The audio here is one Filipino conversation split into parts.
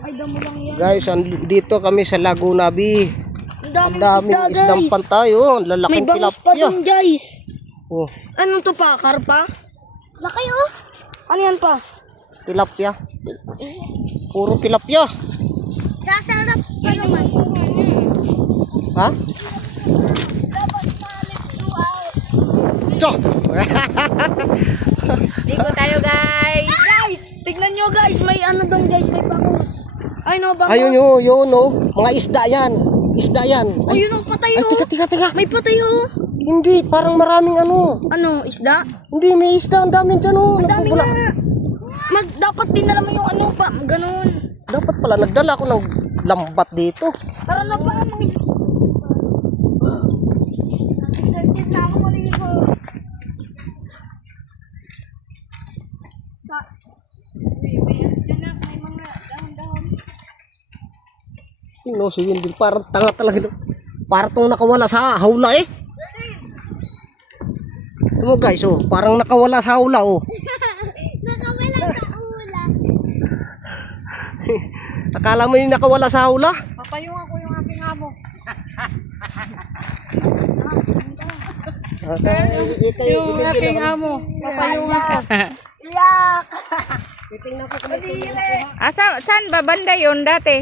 Ay, damo lang yan. Guys, dito kami sa Laguna B. Ang Daming isdang pantay, oh. May Lalaking bangus pa tilapia. dun, guys. Oh, Ano to pa? Karpa? Laki oh. Ano yan pa? tilapia. Puro tilapia. Sasarap pa naman. Ha? Labas malit luaw. Tso! Ligo tayo guys. Guys, tignan nyo guys. May ano doon guys. May bangus. Ay no, bangus. Ayun yun, oh. Mga isda yan. Isda yan. Oh, yun oh, patay Ay, oh. teka. May patay oh. Hindi, parang maraming ano. Ano, isda? Hindi, may isda. Ang dami dyan, oh. Ang dami Nagpupula. nga. Dapat dinala mo yung ano pa. Ganun. Dapat pala, nagdala ako ng lambat dito. Tara na pa. Mga isda. Ganyan na ako maligo. No, si Windel, parang tanga talaga. Parang tong nakawala sa hawla eh. Ano guys, oh, parang nakawala sa hawla, oh. Nakawala sa ulan. Akala mo yung nakawala sa hawla? Papayong ako yung aking amo. Yung aking amo. Papayong ako. Iyak. Saan ba banda yun dati?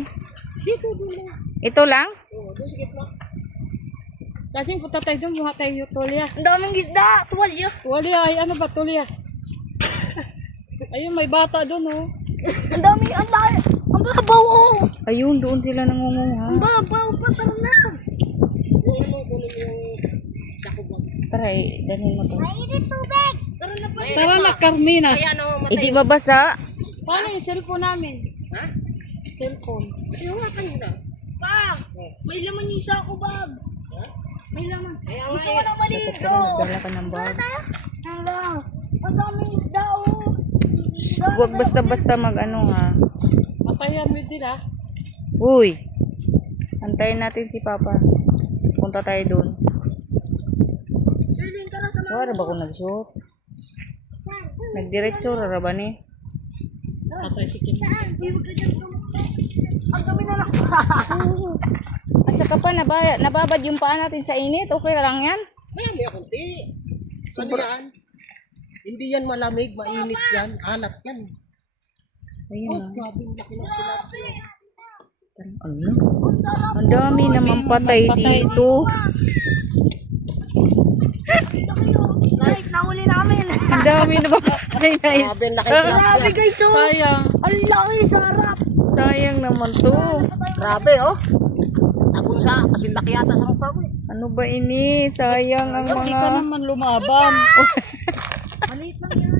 Ito lang? Kasi punta tayo doon, buha tayo yung tulya. Ang daming isda. Tuwalya. Tulya, ay ano ba tulya? Ayun, may bata doon oh. Ang dami. Ang dami. Ang babaw oh. Ayun, doon sila nangunguha. Ang babaw pa. Tara na. Tara, dalhin mo to. Tara na pa. Tara na, Carmina. Hindi babasa. Paano yung cellphone namin? Ha? Cellphone. Pa, may laman yung sako bag. May laman. Gusto ko na maligo. Dala ka ng bag. Hala. Ang daming isda oh. Huwag basta-basta mag-ano ha. Patayan mo din ah. Uy, antayin natin si Papa. Punta tayo doon. Sherlyn, tara sa Wala ba kung nag-shoot? Nagdiretso, rara ni? Patay si Kim. Huwag ka dyan sumakta. Ang dami na lang. At saka pa, nababad yung paa natin sa init. Okay lang yan? May konti. Ano yan? Hindi yan malamig, mainit yan. Alat yan. Ayun na. Grabe, laki ng tilapia. Ano? Ang dami naman patay dito. Guys, nahuli namin. Ang dami na patay na is. Grabe, laki ng Grabe tilapia. guys oh. Sayang. Ang laki, sarap. Sayang naman to. Grabe, oh. Tapos sa, kasi laki yata sa mukha ko eh. Ano ba ini? Sayang ang Hindi ka mga... naman lumaban. Maliit lang yan.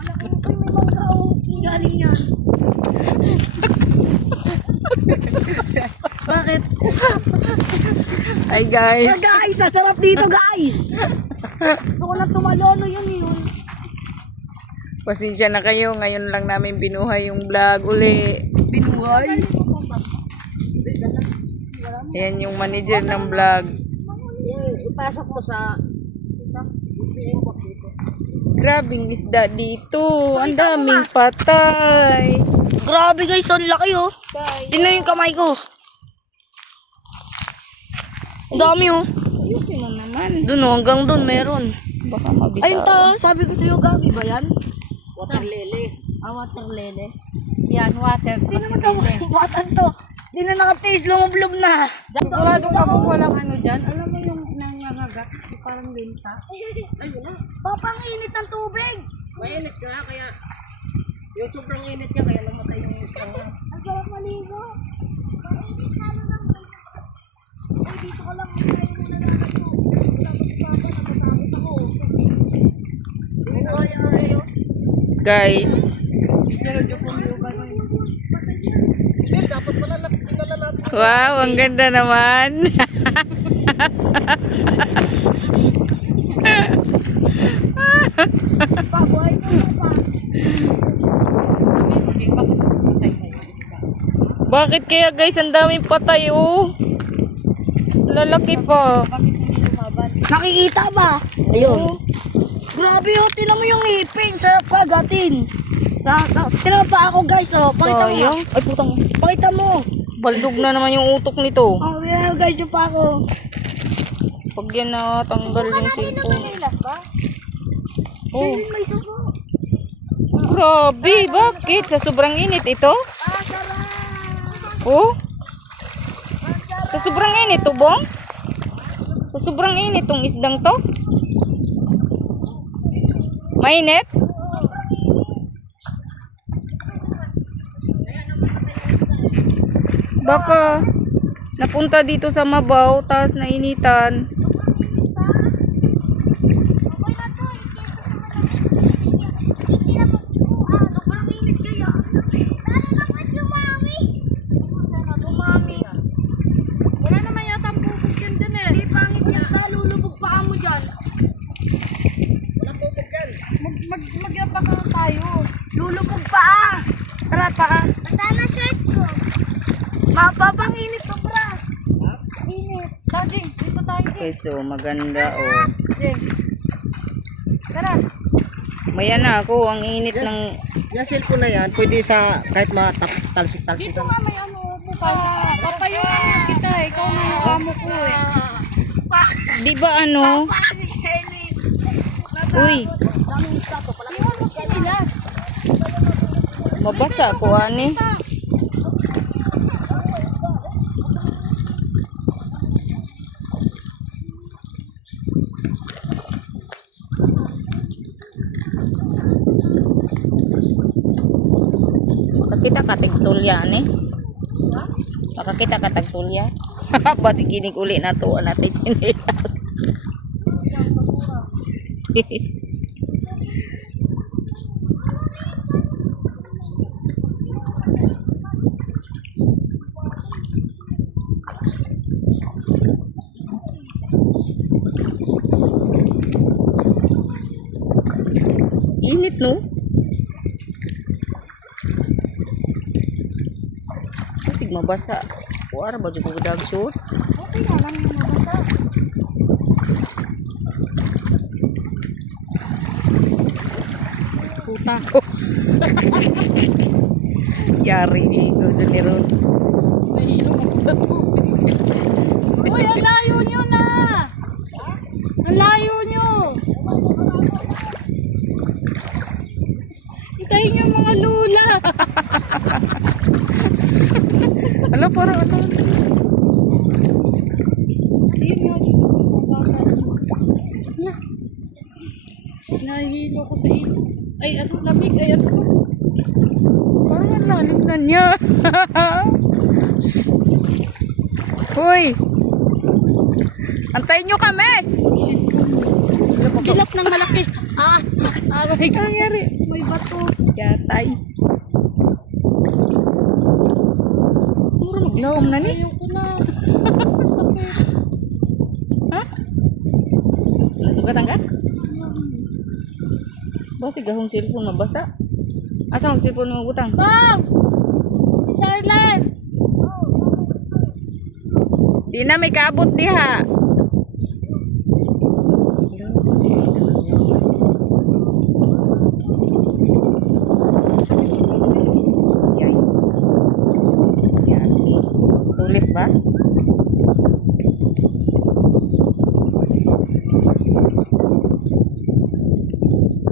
Malaki ko may mga oh. Galing yan. Bakit? Ay guys. Guys, sarap dito guys. Gusto ko na tumalono yun. Pasensya na kayo. Ngayon lang namin binuhay yung vlog uli. Binuhay. Ayan yung manager ng vlog. Ipasok mo sa... Grabing isda dito. Ang daming patay. Grabe guys, ang laki oh. Tingnan yung kamay ko. Ang dami oh. Ayusin mo naman. Doon oh, hanggang doon meron. Baka mabitaw. Ayun tao, sabi ko sa'yo Gabi ba yan? Water lily. Water lele. Yan, water. Hindi naman ito, batan to. Hindi na nakataste, lumablob na. Sigurado ka kung walang ano dyan. Alam mo yung nangangagat, parang lenta. Ayun na. Papang init ng tubig. Mainit nga, kaya... Yung sobrang init niya, kaya namatay yung isda niya. Ang sarap maligo. Mainit lalo ng ay, dito ka lang. Ay, muna natin mo. Tapos papa, natatakot ako. Ay. Guys. Dapat pala dinala natin. Wow, ang ganda naman. Pabuhay ko pa. Bakit kaya guys, ang daming patay oh. Lalaki pa. Nakikita ba? Ayun. Grabe oh, tinan mo yung ngipin. Sarap kagatin. Tira pa ako guys, oh. Pakita mo. Sayang. Ay, putang. Pakita mo. Baldog na naman yung utok nito. Oh, yeah, guys, yung pa ako. Pag yan natanggal yung cellphone. Oh. May suso. Grabe, bakit? Sa sobrang init ito? Ah, sarap. Oh? Sa sobrang init to, Bong? Sa sobrang init tong isdang to? Mainit? Baka napunta dito sa Mabaw, tapos nainitan. Okay na to. Hindi na magtipuan. Sobrang init kaya. Lalo na pa sumami. Sumami. Wala naman yata ang bubog yan dyan eh. Hindi pangit yan. Lulubog pa mo dyan. Magyapa ka tayo. Lulubog pa ah. Tara pa ah. Sana shirt ko. Mapapang init sobra. Init. Daging, dito tayo. Okay, so maganda oh. Jeng. Tara. Maya na ako, ang init ng... Yung cellphone na yan, pwede sa kahit matalsik-talsik. Dito nga may ano, bukas. Papayunan yan kita eh. Ikaw na yung amo ko eh. Di ba ano? Si Kelly. Uy, Iwan mo sinilas. mabasa ako ani. Makakita ka tagtulya ni. Makakita ka tagtulya. Basi ginig uli na to natin chinelas. Init no? Kasi mabasa. Wala ba dyan ko dag suit? Okay nga lang yung mabasa. Puta ko. Yari ito dyan ni Ron. Nahilong ako sa tubig. Uy, ang layo nyo na! Ang layo nyo! Hintayin nyo mga lula! Ano parang ano? Ayun nga dito mga bata. Na. Nahilo ko sa iyo. Ay, ano, lamig. Ay, ano to? Parang ang lalim na niya. Shh! Hoy! Antayin nyo kami! Gilap ng malaki. Ah, aray ka. Nangyari? May bato. Yatay. Mura maglawam na ni. Ayoko na. Sakit. Ha? Nasugatan ka? Basi gahong cellphone mabasa. Asa mag cellphone mo butang? Bang! Si Charlene! Di na may kaabot diha. Yay. Yati. Tulis ba?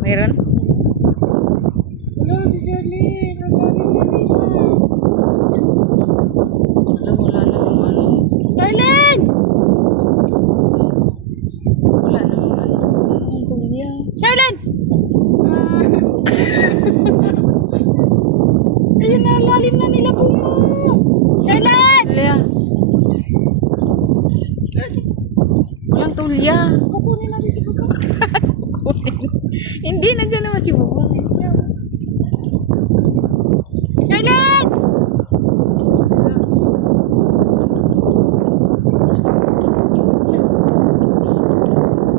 Meron? Wala si Charlene. Ang galing na nila. Wala namang ano. Charlene! Wala namang ano. Ang tulya. Charlene! Ayun na, lalim na nila po mo. Charlene! Tulya. Walang tulya. Kukunin natin si Buso. Hindi, nandiyan naman si Bubong. Charlene!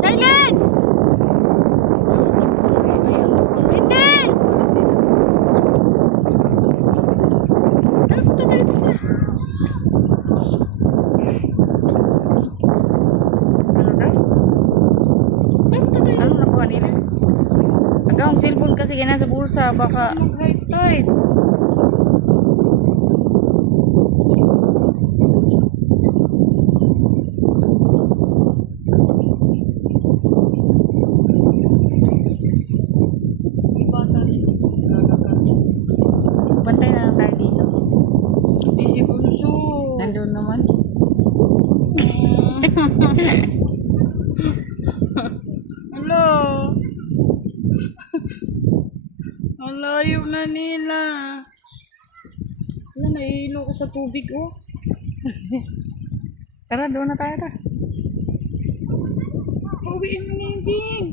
Charlene! Windel! Tara, punta tayo dito. Ano daw? Tara, punta tayo. Ano nakuha nila? Agawang cellphone ka kasi kaya nasa bulsa. Baka Mag-high tide. May bata rin. Gagaganyan. bantay na lang tayo dito. Di si Bunso. Nandun naman. Hello. Ang layo na nila. Wala, nahihilo ko sa tubig, oh. Tara, doon na tayo. Tara. Pauwiin mo na yung Jing.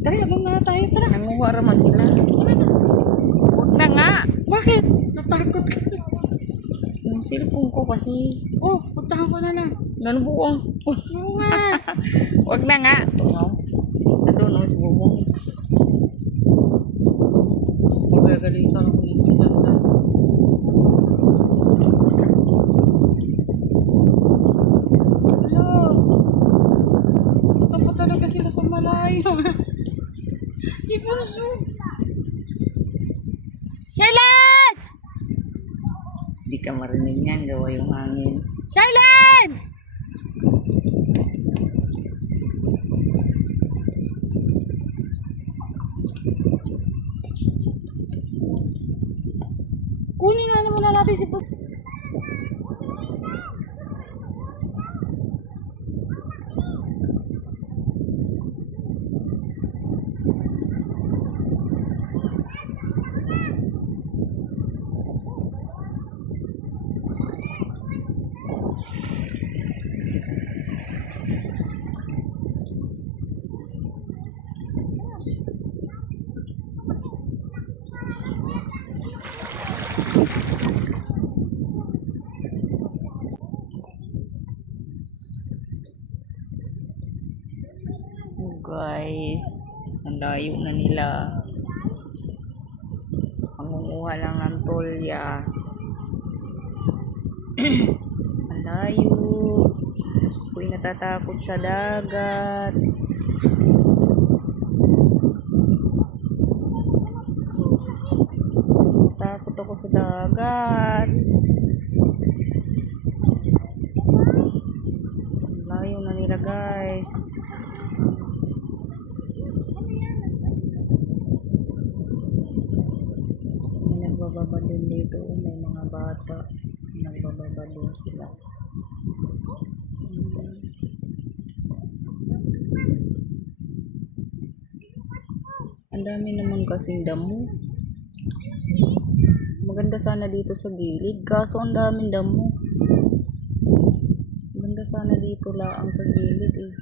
Tara, abang na tayo, tara. Nanguha raman sila. Tara na. Huwag na nga. Bakit? Natakot ka. Yung cellphone ko kasi. Oh, puntahan ko na lang. Nanubuong. Oo nga. Huwag na nga. Tungaw. Nandun no, si Bubong. Magagalitan ako nito tanda. Hello. Punta pa talaga sila sa malayo. Si Bunso. Shailan! Hindi ka marinig yan. Gawa yung hangin. Shailan! Kunin na naman na natin si Bunso. Oh, guys. Ang layo na nila. Pangunguha lang ng tolya. Ang layo. Ako'y natatakot sa dagat. Takot ako sa dagat. Ang layo na nila, guys. May nagbababa din dito. May mga bata. Nagbababa din sila. Ang dami naman kasing damo. Maganda sana dito sa gilid. Kaso ang daming damo. Maganda sana dito laang sa gilid eh.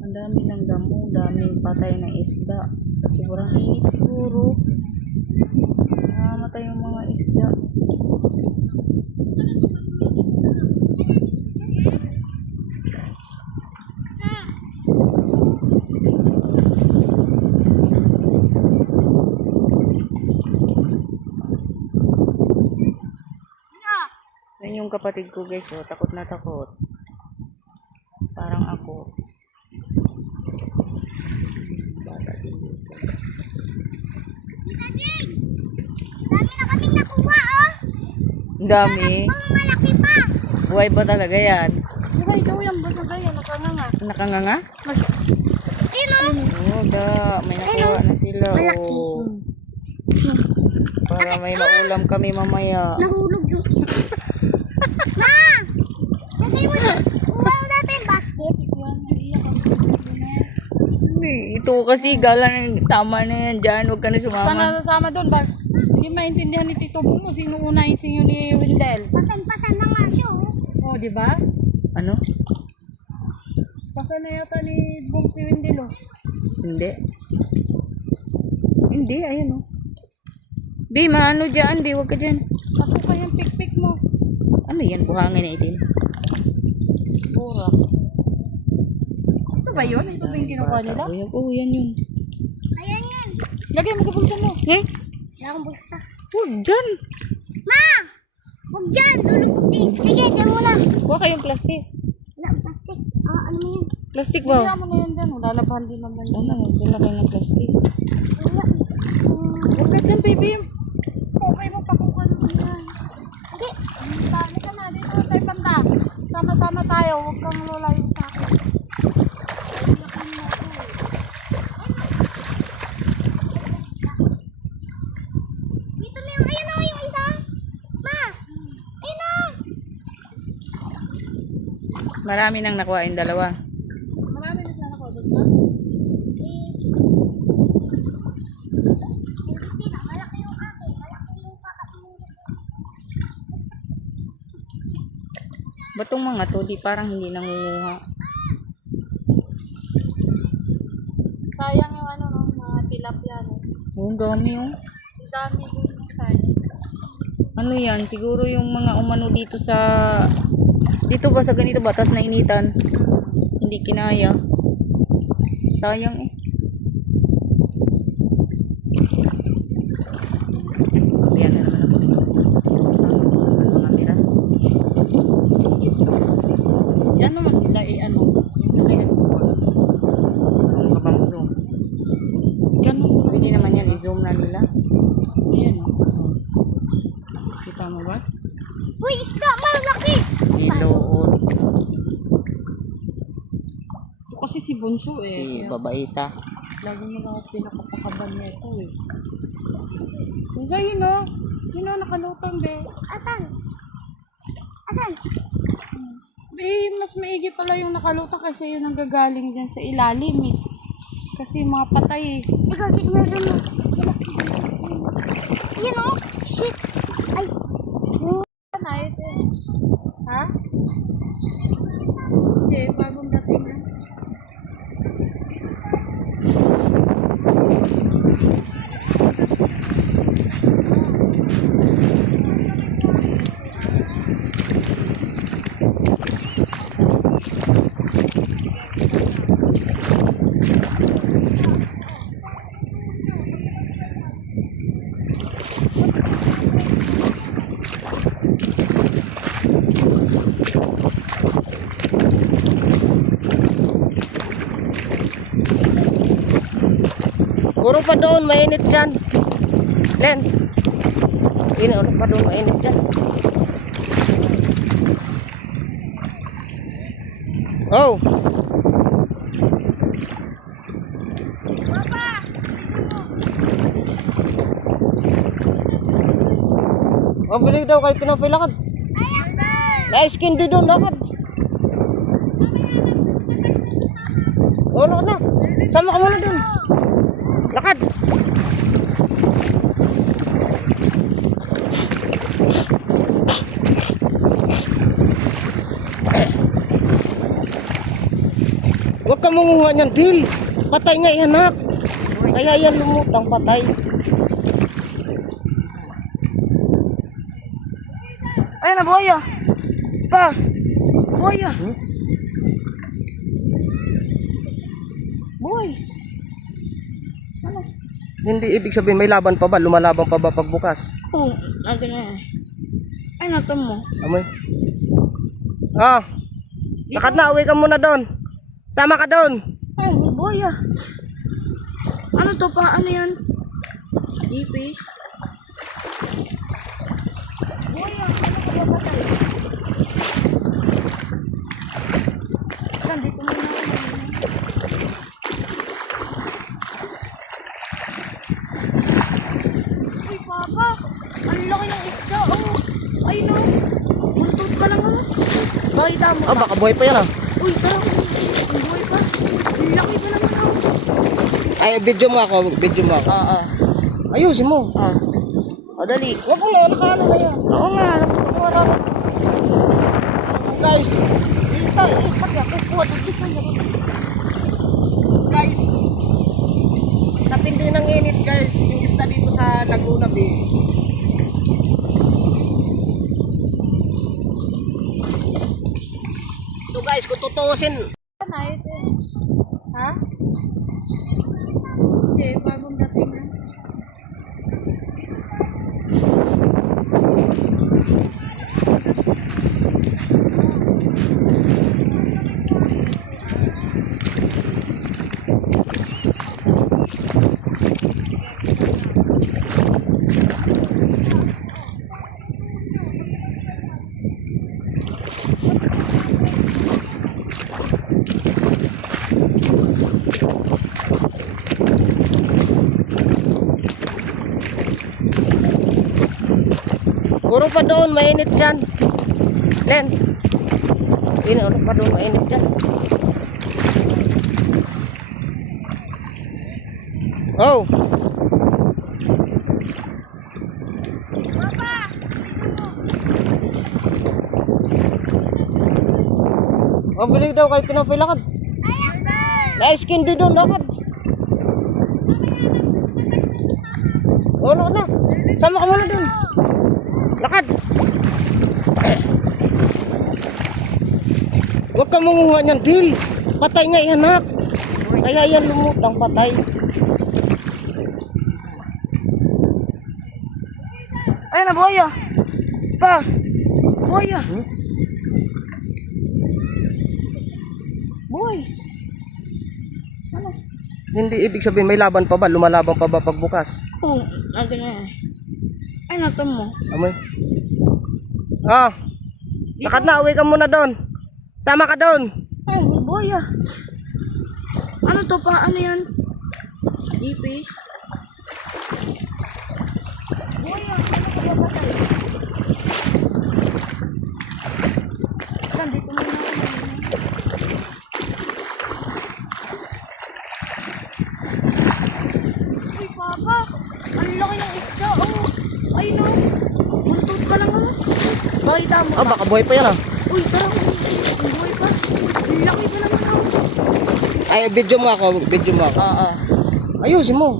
Ang dami lang damo. Daming patay na isda. Sa sobrang init siguro. Namamatay yung mga isda. Yan yung kapatid ko, guys, oh, takot na takot. Parang ako. Bata din dito. Tita Jing! Dami na kaming nakuha, oh! Ang dami. Oh, malaki pa! Buhay ba talaga yan? Diba ikaw yung bata gaya, nakanganga. Nakanganga? Ayun, oh! Oo, may nakuha na sila. Malaki. Oh. Para may maulam kami mamaya. Nahulog yung isa. Ma! Lagay mo na. Kuha mo natin yung basket. Hindi, ito kasi galang tama na yan dyan. Huwag ka na sumama. Sana nasama doon ba? Hindi maintindihan ni Tito Bumo sino una yung sinyo ni Wendell. Pasan-pasan na nga siya, oh. Oh, di ba? Ano? Pasan na yata ni Bum si Wendell, oh. Hindi. Hindi, ayan o. Bi, maano dyan? Bi, huwag ka dyan. Pasok pa yung pikpik mo. Ano yan? Buhangin na itin. Pura. Ito ba yun? Ito ba yung kinukuha nila? Oo, yan yun. Ayan yan. Lagay mo sa bulsa mo. Eh? Wala akong bulsa. Huwag dyan. Ma! Huwag dyan! Dulubog din. Sige, dyan muna. Kuha kayong plastic. Wala, plastic. Ah, ano mo yan? Plastic Kaya ba? mo na yan dyan. Lalabahan din naman yan. Ano, dala kayo ng plastic. Wala. Huwag ka dyan, baby. Okay mo, pakuha mo yan. Hindi. Dali ka na. Dito tayo banda. Sama-sama tayo. Huwag kang lulayo sa akin. Dito mo yung, ayun o, yung isa. Ma! Ayun o! Marami nang nakuha yung dalawa. Marami na sana ko. Basta. Dito, malaki yung akin. Malaki yung kakainin. Ba't tong mga to, di parang hindi nangunguha? Sayang yung ano, no, mga tilapia. No? Oh, ang dami oh. Ang dami din yung sayang. Ano yan? Siguro yung mga umano dito sa... Dito ba sa ganito batas na initan? Hindi kinaya. Sayang eh. Sabihan na naman ako dito. Mga mira. Yan naman sila ano. Yung ano ba? Ang kabang zoom. Ganun. Pwede naman yan. I-zoom na nila. Ayan. Kita mo ba? Uy, isda! Malaki! Ilood. Ito kasi si Bunso eh. Si Kaya babaita. lagi mo lang ako pinakapakaban niya ito eh. Kasi yun o. Yun o, nakalutang be. Asan? Asan? Eh, mas maigi pala yung nakalutang kasi yun ang gagaling dyan sa ilalim eh. Kasi mga patay eh. Ikaw, tignan mo doon. Ayun o! Shit! Ay! Na ito eh. Ha? Okay, bagong dating na. Puro pa doon, mainit dyan. Len. Puro pa doon, mainit dyan. Oh. Mabili daw kay Pinapay lakad. Na-skin din doon lakad. Ano na? Sama ka muna doon. Lakad. Huwag ka munguha niyan, Dil. Patay nga yan, anak. Kaya yan lumutang patay. Ayan na, buhaya. Pa. Buhaya. Boy. Ano? Hindi ibig sabihin may laban pa ba? Lumalaban pa ba pagbukas? Oo, natin na. Ay, nato mo. Amoy. Ah. Lakad na, uwi ka muna doon. Sama ka doon. Oh, may boya. Ano to pa? Ano yan? Ipis. Boya, ano ka ba patay? Nandito mo na. Uy, Papa. Ang laki ng isda. Oh. Ay, no. Buntot pa lang ano. Ay, tama. Ah, baka buhay pa yan ah. Uy, tara. Ang buhay pa. Ang laki pa naman ako. Ay, video mo ako. Video mo ako. Ayusin mo. O, dali. Huwag mo na, nakaano na yan. Oo nga, alam ko kung ano. Guys, guys, sa tindi ng init guys, yung isda dito sa Laguna Bay. Ito guys, kung tutuusin, Na ito eh. Ha? Okay, bagong dating na. mo pa doon, mainit dyan. Len. Inano pa doon, mainit dyan. Oh. Oh, bili daw kayo pinapilakad. Ay, skin di doon, lakad. Oh, lakad na. Sama ka muna doon. Lakad. Huwag ka mangunga niyan, Dil. Patay nga yan, anak. Kaya yan lumutang patay. Ayun na, buhaya. Pa. Buhaya. Buhay. Hindi ibig sabihin may laban pa ba? Lumalaban pa ba pagbukas? Oo, nandun na yan. Ay, natam mo. Amoy. Ah. Lakad na, uwi ka muna doon. Sama ka doon. Ay, may buhaya. Ano to pa? Ano yan? Ipis. Buhaya, ano ka ba patay? Nandito mo na. Uy, Papa! Ang laki ng isda, oh! Ay, no! Buntot pa lang, ano? Bakit mo? Ah, baka buhay pa yan ah. Uy, tara! Ang buhay pa! Ang laki pa lang, ano? Ay, video mo ako. Video mo ako. Ayusin mo.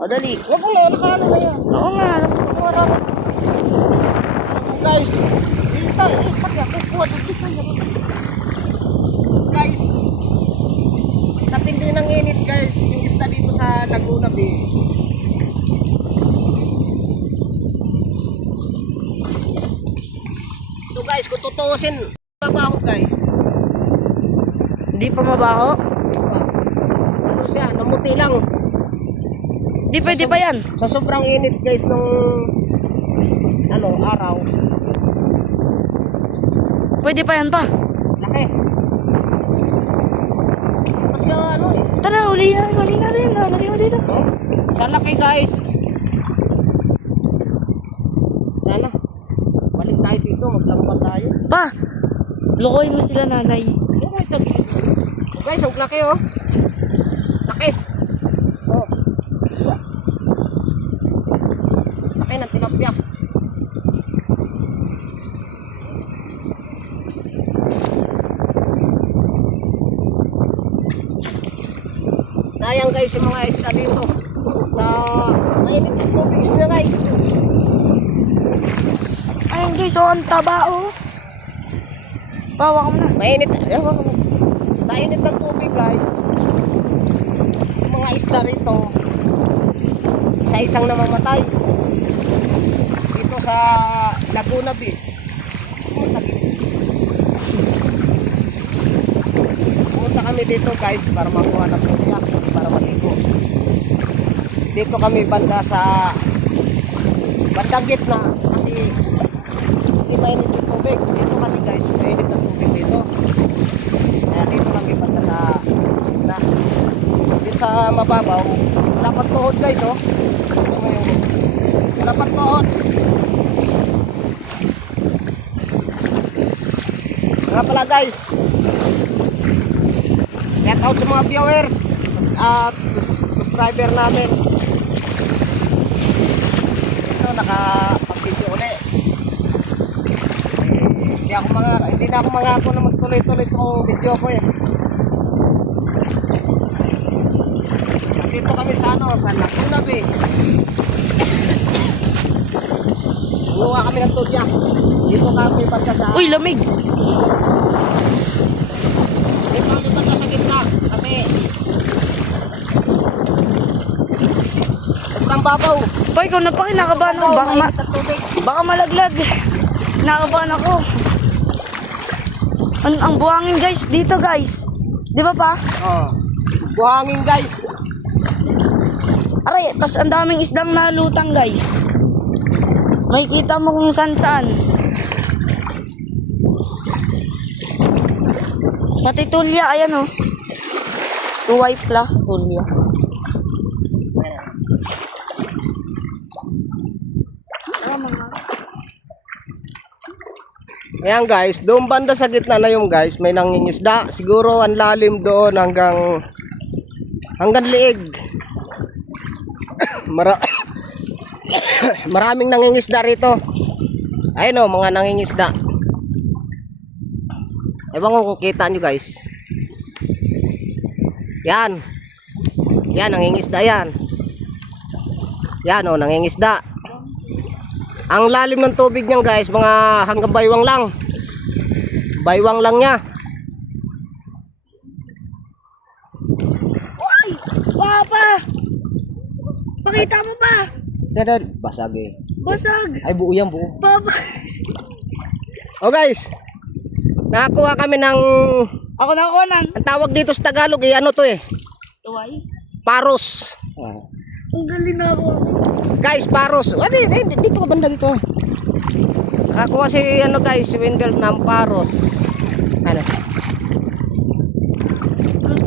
O, dali. Huwag mo na, nakaano na yan. Oo nga, alam ko kung araw. Guys, Pag ako, kuha, dugis na yan. guys. Sa tindi ng init guys, yung isda dito sa Laguna Bay. Ito guys, kung tutuusin, mabaho guys. Hindi pa mabaho? Ano siya, namuti lang. Di pwede pa yan. Sa sobrang init guys nung araw. Pwede pa yan pa. Laki. Kasi eh. Tara, uli na rin. Lagay mo dito. Sa laki guys. Sana. Balik tayo dito, maglampan tayo. Pa, lokohin mo sila nanay. Oh, ito. Guys, ang laki oh. Laki. Oh. Laki ng tilapia. Sayang guys yung mga isda dito. Sa mainit yung tubig niya guys. Ayun guys, oh, ang taba, oh. Bawa ka mo na. Mainit. Sa init ng tubig guys. Yung mga isda rito. Isa-isang namamatay. Dito sa Laguna Bay. Pumunta kami dito guys para makuha ng pulya. Para maligo. Dito kami banda sa bandang gitna kasi hindi mainit yung tubig. Dito kasi guys, mainit ang tubig dito. Kaya dito kami banda sa gitna. Dito sa mababaw, wala pang tuhod guys oh. Wala pang tuhod. Nga pala guys, shout out sa mga viewers at subscriber namin. Ito nakapag-video ulit. Hindi na ako mangako na magtuloy-tuloy itong video ko eh. Dito kami sa sa Laguna Bay. Gumawa kami ng tulya. Dito kami banda sa Uy, lamig. Dito kami banda sa gitna kasi sobrang babaw. Pa, ikaw na pa, kinakabahan ako. Mainit ang tubig. Baka malaglag. Kinakabahan ako. Ang buhangin guys, dito guys. Di ba pa? Oh. Buhangin guys. Aray, tas ang daming isdang nalutang guys. Makikita mo kung saan. Pati tulya, ayan oh. Tuway pla, tulya. Ayan guys, doon banda sa gitna na yung guys, may nangingisda. Siguro ang lalim doon hanggang liig. Maraming nangingisda rito. Ayun o, mga nangingisda. Ewan ko kung kita nyo guys. Yan. Yan, nangingisda yan. Yan o, nangingisda. Ang lalim ng tubig niyan guys, mga hanggang baywang lang. Baywang lang niya. Uy! Papa! Pakita mo pa! Dadan, basag eh. Basag! Ay buo yan, buo. Papa! O guys, nakakuha kami ng, Ako nakuha ng ang tawag dito sa Tagalog eh, ano to eh? tuway. Paros. Ang galing na ako. Guys, paros. Dito ka banda dito. Nakakuha si ano guys, si Wendell ng paros. Ano?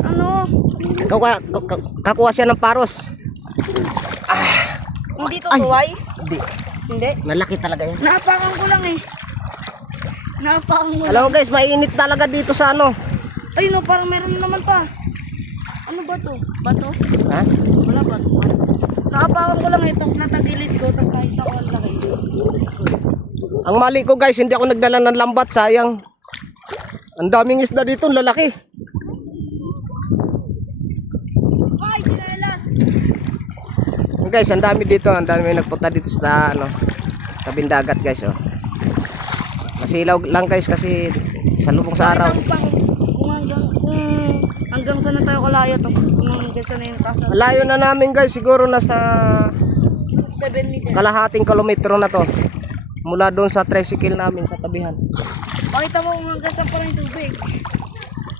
Ano? Kakuha siya ng paros. Hindi to tuway? Hindi. Hindi. Malaki talaga yan. Napakan ko lang eh. Napakan mo Alam lang. mo guys, mainit talaga dito sa ano. Ay no, parang meron naman pa. Ano ba to? Bato? Ha? Wala ba to? Nakapakan ko lang eh, tapos natagilid ko, tapos nakita ko ang laki. Ang mali ko guys, hindi ako nagdala ng lambat, sayang. Ang daming isda dito, ang lalaki. Ay, ginelas! Guys, ang dami dito, ang dami nagpunta dito sa ano, tabing dagat guys, oh. Masilaw lang guys kasi sa lubong sa araw. Kung hanggang saan na tayo kalayo, tapos kung hanggang saan na yung taas na Malayo na namin guys, siguro nasa 7 meters. kalahating kilometro na to. Mula doon sa tricycle namin sa tabihan. Pakita mo kung hanggang saan pa lang yung tubig.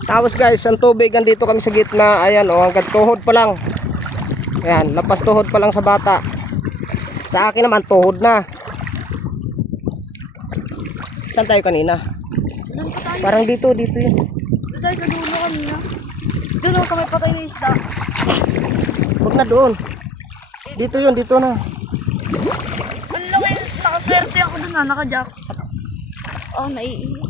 Tapos guys, ang tubig andito kami sa gitna, ayan oh, hanggang tuhod pa lang. Ayan, lapas tuhod pa lang sa bata. Sa akin naman tuhod na. Saan tayo kanina? Saan pa tayo? Parang dito yun. Doon tayo sa dulo kanina. Doon ako may patay na isda. Huwag na doon. Dito yun, dito na. Ang laki, nakaswerte ako doon naka-jack. Oh, naiinit.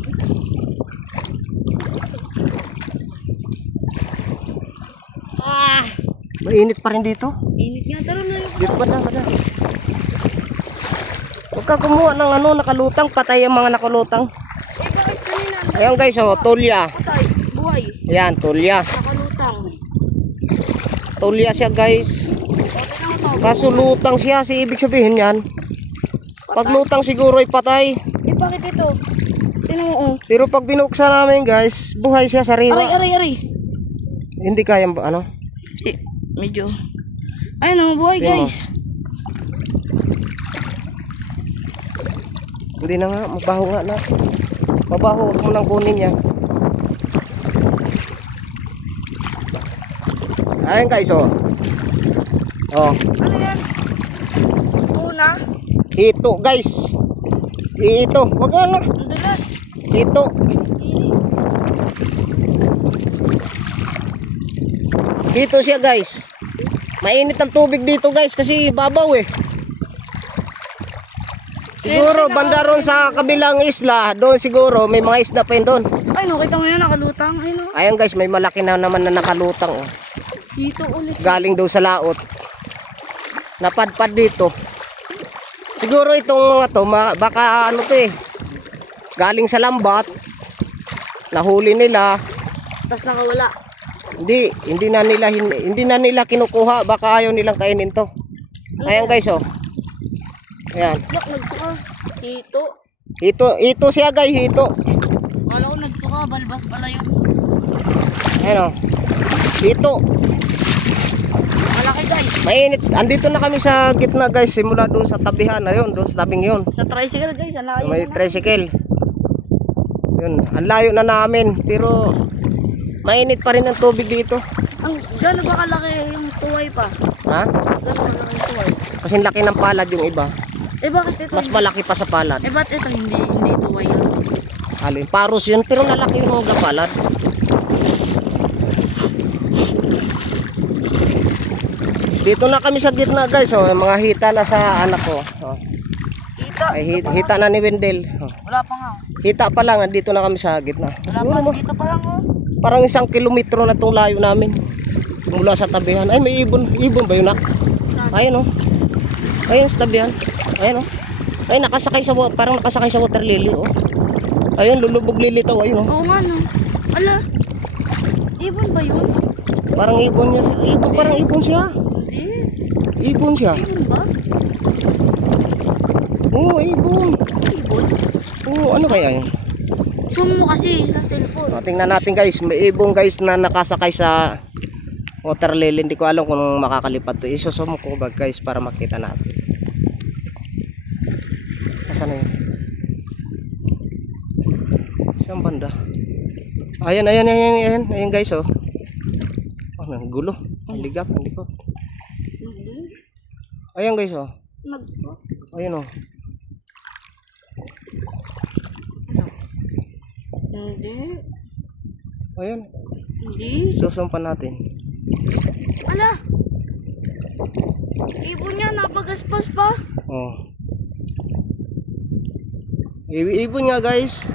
Mainit pa rin dito. Init nga, tara na yun. Dito ba na? Huwag ka kumuha ng ano, nakalutang. Patay ang mga nakalutang. Eh, bakit kanina? Ayan guys, oh, tulya. Patay, buhay. Ayan, tulya. Nakalutang. Tulya siya guys. Okay na mo to. Kaso lutang siya, si ibig sabihin yan. Pag lutang siguro ay patay. Eh, bakit ito? Tingnan mo, oh. Pero pag binuksan namin guys, buhay siya sariwa. Aray. Hindi kayang ano. Eh, medyo. Ayun, oh, buhay, Tingnan mo. guys. Hindi na nga, mabaho nga na. Mabaho, huwag mo nang kunin yan. Ayan guys, oh. Oh, Ano yan? Una, ito guys. Ito, wag ano. ang dulas. Ito. Dito siya guys. Mainit ang tubig dito guys kasi babaw eh. Siguro banda ron sa kabilang isla, doon siguro may mga isda pa yun doon. Ay, no, kita mo yan, nakalutang. Ay, no. Ayan guys, may malaki na naman na nakalutang oh. Dito ulit. Galing daw sa laot. Napadpad dito. Siguro itong mga to, baka ano to eh. Galing sa lambat. Nahuli nila. Tapos nakawala. Hindi na nila kinukuha, baka ayaw nilang kainin to. Ayan guys oh. Ayan. Yak, nagsuka. Dito. Ito siya guys, ito. Kala ko nagsuka, balbas pala yun. Ayan oh. Ito. Malaki, guys. Mainit. Andito na kami sa gitna guys, simula doon sa tabihan na yun, doon sa tabing yun. Sa tricycle, guys. Ang layo May na. tricycle. Yun, ang layo na namin, pero mainit pa rin ang tubig dito. Ang gano'n ba kalaki yung tuway pa? Ha? Gano'n kalaki yung tuway? Kasi laki ng palad yung iba. Eh, bakit ito? Mas malaki pa sa palad. Eh, bakit ito hindi tuway yun? Alin, paros yun, pero lalaki yung mga palad. Dito na kami sa gitna guys, oh, mga hita na sa anak ko. Oh. Dito. Ay hita na ni Wendell. Oh. Wala Wala pa nga. Kita pa lang, andito na kami sa gitna. Wala Yun pa. mo. Dito pa lang oh. Parang 1 kilometro na itong layo namin. Mula sa tabihan. Ay, may ibon. Ibon ba yun, nak? Ayun, oh. Ayun, sa tabihan. Ayun, oh. Ay, nakasakay sa, parang nakasakay sa water lily, oh. Ayun, lulubog lilitaw. Ayun, oh. Oo nga no. Ala. Ibon ba yun? Parang ibon niya. Ibon, parang ibon siya. Hindi. Ibon siya. Ibon ba? Oo, ibon. Ibon? Oo, ano kaya yun? Zoom mo kasi sa cellphone. O, tingnan natin guys, may ibong guys na nakasakay sa water lily. Hindi ko alam kung makakalipat to. Isusum ko ba guys para makita natin. Asan na yun? Saan banda? Ayan, ayan, ayan, ayan, ayan guys, oh. Oh, ang gulo. Ang ligat, ang likot. Hindi. Ayan guys, oh. Nagpo. Ayan, oh. Hindi. Ayan. Hindi. Susumpan natin. Ala. Ibon niya napagaspas pa. Oh. Ibon nga guys.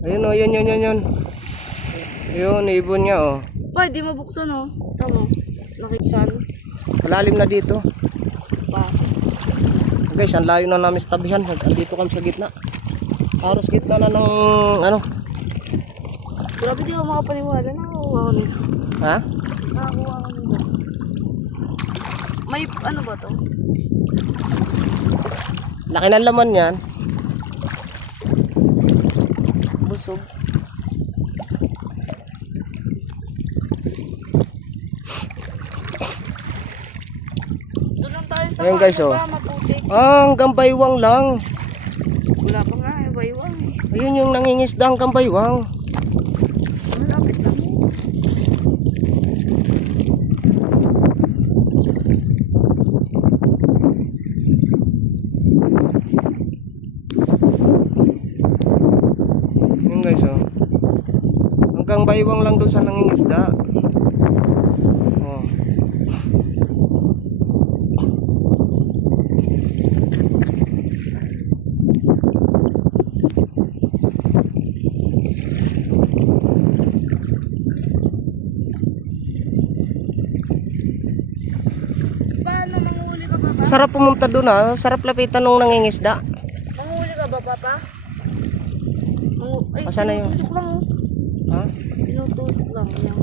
Ayun oh, yun. Yun, ibon niya oh. Pa, di mabuksan oh. Tama. Nakiksan. Malalim na dito. Pa. Guys, ang layo na namin sa tabihan. Andito kami sa gitna. Halos gitna na ng ano. Grabe di ako makapaniwala. Nakakuha ko nito. Ha? Nakakuha ko nito. May ano ba to? Laki ng laman yan. Busog. Doon lang tayo sa Ayun, guys, oh. maputi. Hanggang baywang lang. Wala pa nga eh. Baywang eh. Ayun yung nangingisda hanggang baywang. Malapit lang. Yun guys oh. Hanggang baywang lang doon sa nangingisda. Oh. Paano manghuli ka ba pa? Sarap pumunta doon ha. Sarap lapitan nung nangingisda. Manghuli ka ba papa? Ay, Asan na yun? tinutusok lang oh. Ha? Tinutusok lang. Yan.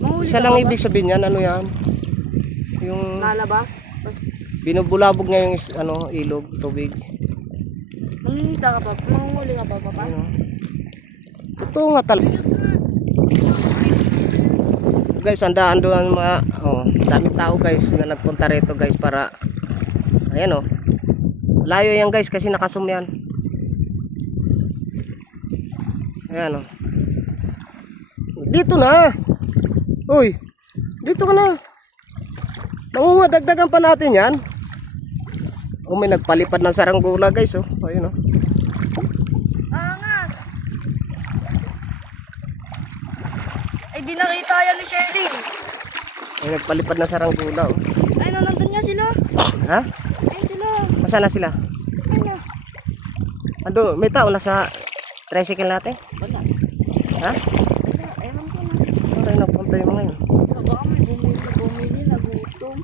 Manghuli Isa ka lang ba ibig sabihin yan. Ano yan? Yung Lalabas? Tapos binubulabog niya yung ano, ilog, tubig. mangingisda ka pa? Manghuli ka ba papa? Ayun, oh. Totoo nga talaga. Guys, andaan doon mga daming tao guys na nagpunta rito guys para ayan oh. Layo yan guys kasi nakasum yan. Ayan oh. Dito na. Uy. Dito ka na. Nangunga, dagdagan pa natin yan. Oh, may nagpalipad ng saranggola guys oh. Ayun oh. Angas! Ay, di nakita yan ni Sherlyn. May nagpalipad ng saranggola oh. Ay, nandun nga sila. Ha? Ay, sila. Nasaan na sila? Ay, na. Ando, may tao na sa tricycle natin? Wala. Ha? Wala. Ewan ko na. Saan tayo napunta yung mga yun? Baka may bumili, nagutom.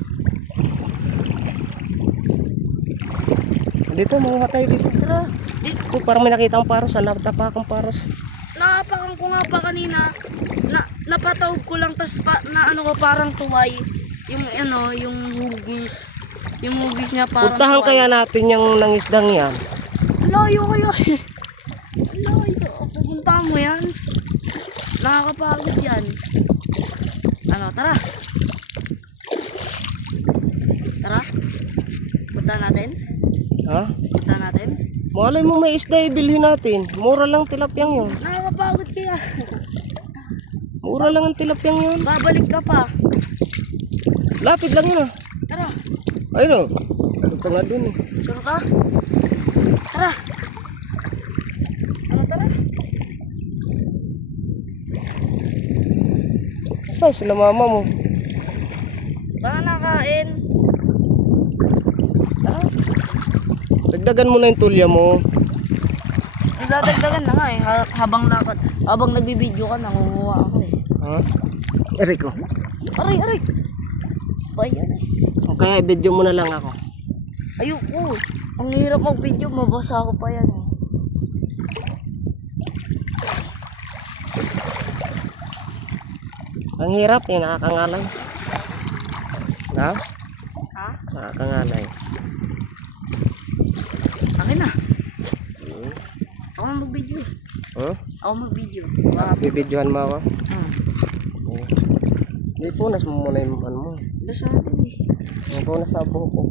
Dito, mga tayo dito. Tara. Oh, parang may nakita ang paros. Natapak ang paros. Nakapakan ko nga pa kanina. Napatawag ko lang tas na ano ko parang tuway. Yung ano, yung hugis. Yung hugis niya parang Puntahan tuway. kaya natin yung nangisdang yan. Layo kaya eh. Layo. Pupunta mo yan. Nakakapagod yan. Ano, tara. Tara. Punta natin. Ha? Punta natin. Malay mo may isda ibilhin natin. Mura lang tilapyang yun. Nakakapagod kaya. Mura lang ang tilapyang yun. Babalik ka pa. Lapit lang yun ah. Tara. Ayun oh. Ano pa nga dun eh. Sure ka? Tara. Ano, tara? Saan sila mama mo? Baka nakain. Dagdagan mo na yung tulya mo. Nadadagdagan na nga eh. Habang lakad. Habang nagbibideo ka, nangunguha ako eh. Ha? Aray ko. Aray, aray. Ba yan eh. O kaya i-video mo na lang ako. Ayoko. Ang hirap mag-video. Mabasa ako pa yan eh. Ang hirap eh, nakakangalay. Ha? Ha? Nakakangalay. Akin na. Ako ang mag-video. Huh? Ako mag-video. Bibidyohan mo ako? Hmm. Hindi, punas mo muna yung ano mo. Basta natin eh. Punas sa buhok ko.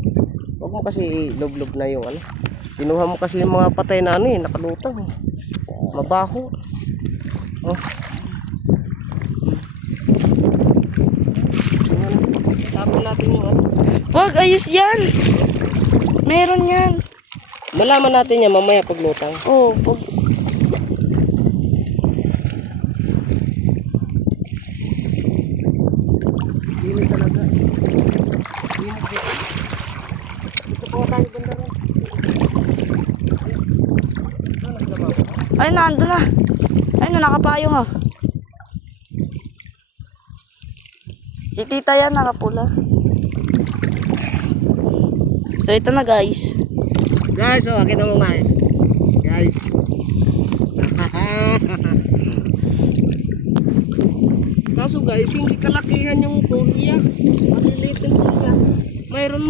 Huwag mo kasi lublob na yung ano. Kinuha mo kasi yung mga patay na ano eh, nakalutang eh. Mabaho. Oh. Tapon natin yung ano. Wag, ayos yan. Meron yan. Malaman natin yan mamaya pag lutang. Oh, pag... Dili talaga. Ito po tayo banda rin. Ay, nandun na. Ay, nakapayong ah. Si tita yan, nakapula. So, ito na guys. Guys, oh, kita mo guys. Guys. Kaso guys, hindi kalakihan yung tulya. Maliliit yung tulya. Mayroon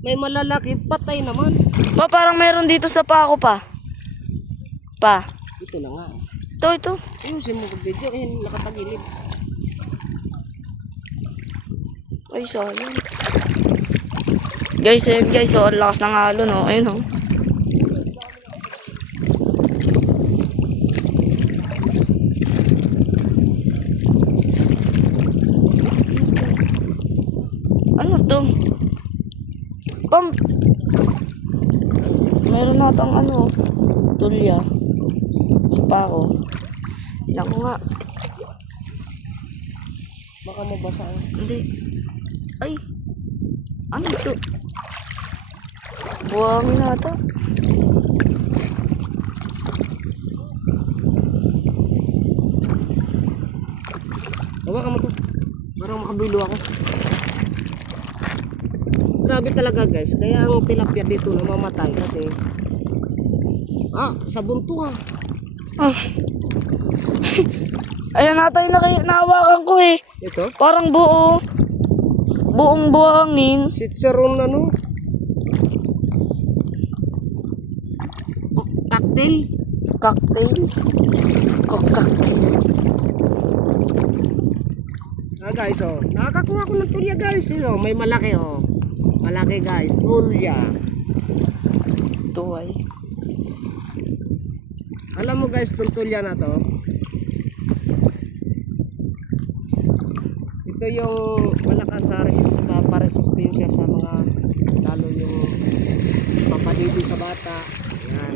may malalaki, patay naman. Pa, parang meron dito sa pako pa. Pa. Ito na nga. Ito. Ayusin mo pag video, eh, nakatagilid. Ay, sayang. Guys, ayun guys. So, ang lakas ng halo, no? Ayun, no? Ano to? Pam... Meron natang ano, tulya. Sa pako. Tingnan ko nga. Baka mabasa. Hindi. Ay. Ano ito? Buwangin na ata. Hawa ka mo to. Parang makabilo ako. Grabe talaga guys. Kaya ang tilapia dito namamatay kasi sabon to ah. Ah. Ayan natin nahawakan ko eh. Ito? Parang buong buhangin. Sitsaron ano? Cocktail? Cocktail. Cocktail. Guys, oh. Nakakakuha ko ng tulya guys. Oh, may malaki oh. Malaki guys. Tulya. Tuway. Alam mo guys, itong tulya na to. Ito yung malakas sa resistensya sa mga lalo yung papalibi sa bata. Yan.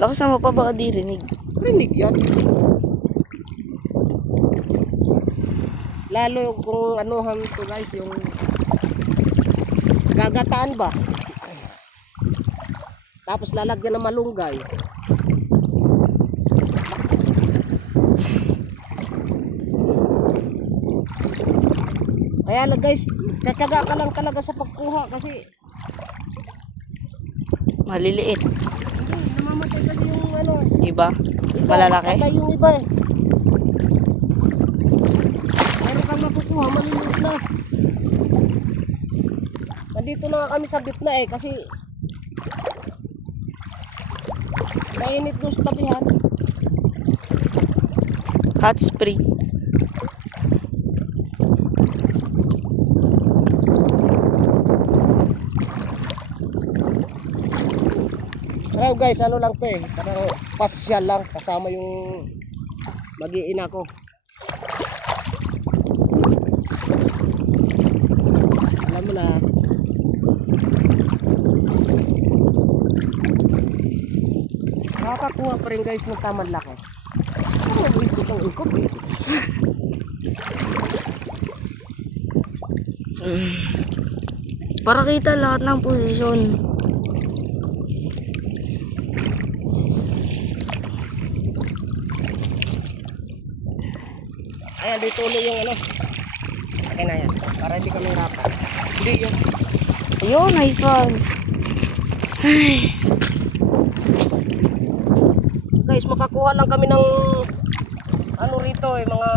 Lakas naman pa baka dirinig. Rinig yan. Lalo kung anuhan to guys, yung gagataan ba? Tapos lalagyan ng malunggay. Kaya lang guys, tsatsaga ka lang talaga sa pagkuha kasi Maliliit. namamatay kasi yung ano. Iba? Malalaki? Patay yung iba eh. Meron kang makukuha, maliliit na. Nandito na nga kami sa gitna eh kasi mainit doon sa tabihan. Hot spring. Pero guys, ano lang to eh, parang pasyal lang kasama yung mag-iina ko. Alam mo na. Nakakakuha pa rin guys ng tamang laki. Ano ikot ang ikot eh. Para kita lahat ng posisyon. Ayan, dito ulit yung ano. Akin na yan. Para hindi kami hirapan. Hindi yun. Ayun, nice one. Guys, makakuha lang kami ng ano rito mga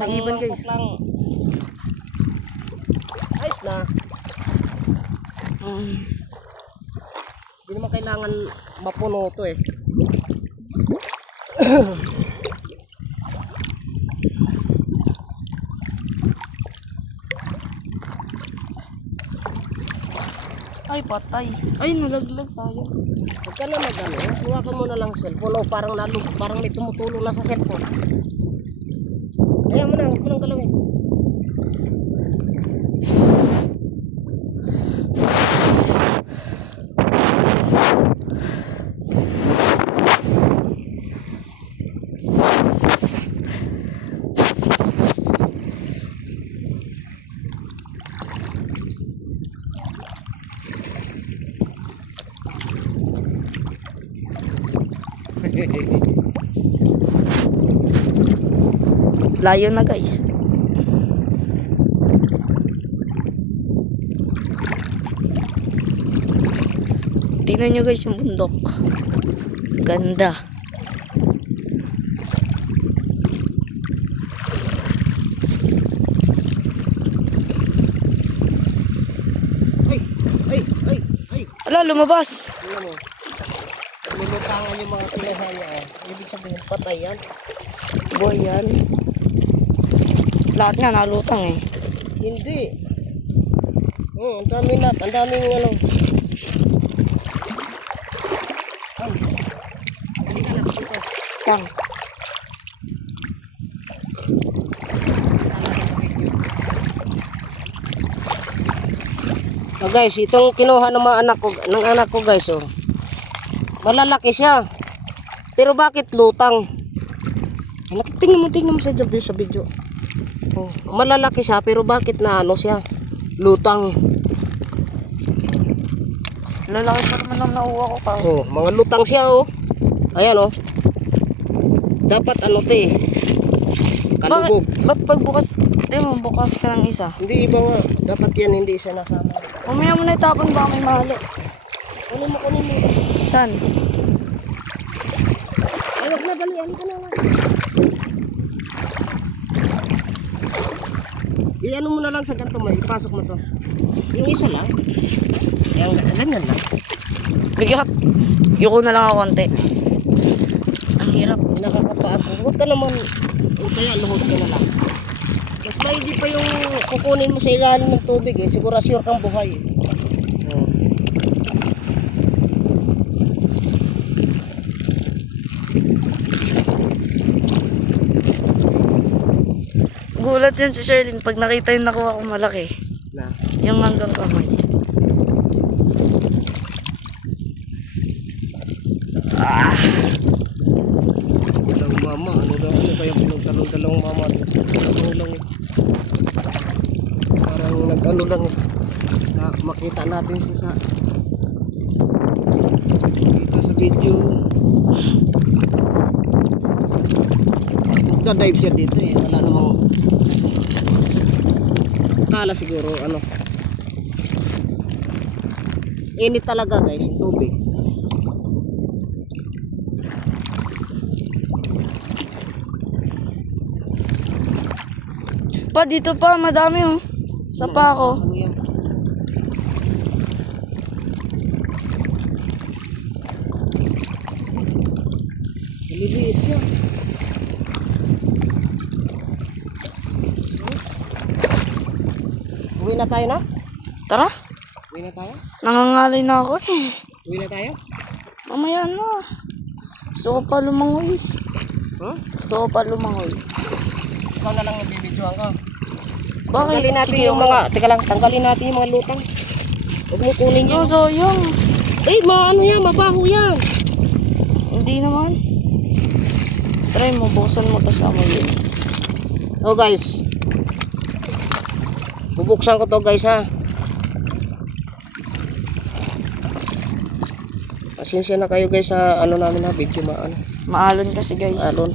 Nag-ibon, guys. mangkok lang. Ayos na. Hindi naman kailangan mapuno to eh. Ay, patay. Ay, nalaglag, sayang. Huwag ka na mag-ano. Kuha ka muna lang sa cellphone. O parang may tumutulong na sa cellphone. Ayaw mo na. Huwag mo nang galawin. Layo na, guys. Tingnan nyo, guys, yung bundok. Ganda. Ay. Ala, lumabas. Alam mo. Lulutangan yung mga kilahan niya. Ibig sabihin, patay yan. Boy, yan. Lahat nga nalutang eh. Hindi. Ang daming ano. Halika na dito. Yang. So guys, itong kinuha ng mga anak ko guys, oh. Malalaki siya. Pero bakit lutang? Tingnan mo sa video. Oh, malalaki siya pero bakit na ano siya? Lutang. Lalaki pa naman ang nauwa ko pa. Oh, mga lutang siya oh. Ayan oh. Dapat ano 'te? Kalubog. Ba't pagbukas, mo bukas ka ng isa? Hindi iba nga. Dapat yan hindi siya nasama. Umaya mo na itapon ba may mahali? Kunin mo. Saan? Ay, wag na balian ka na. Iano mo na lang sa ganito may ipasok mo to. Yung isa lang. Yung ganyan lang. Bigat. Yuko na lang ako konti. Ang hirap. Nakakapaako. Huwag ka naman. O kaya luhod ka na lang. Mas maigi pa yung kukunin mo sa ilalim ng tubig eh. Siguro sure kang buhay. Oh. Gulat yan si Sherlyn pag nakita yung nakuha ko malaki. Na. Yung hanggang kamay. Dalawang mama. Ano kaya dalawang mama? Ano lang eh. Parang nag-ano lang eh. Na makita natin siya sa sa video. Magda-dive siya dito eh. Wala namang kala siguro ano. Init talaga guys yung tubig. Pa, dito pa, madami oh. Sa pa ako. Ano yan? Maliliit siya. Uwi na tayo na? Tara, Uwi na tayo? nangangalay na ako eh. Uwi na tayo? Mamaya na. Gusto ko pa lumangoy. Huh? Gusto ko pa lumangoy. Ikaw na lang nabibidyoan ko. Bakit? Tanggalin natin Sige, yung mga, teka lang, tanggalin natin yung mga lutang. Huwag mo kunin Yung yun. sayang. Ano yan, mabaho yan. Hindi naman. Try mo, buksan mo to sa amoy yun. Oh guys. Bubuksan ko to guys ha. Pasensya na kayo guys sa ano namin ha, video maano. Maalon kasi guys. Alon.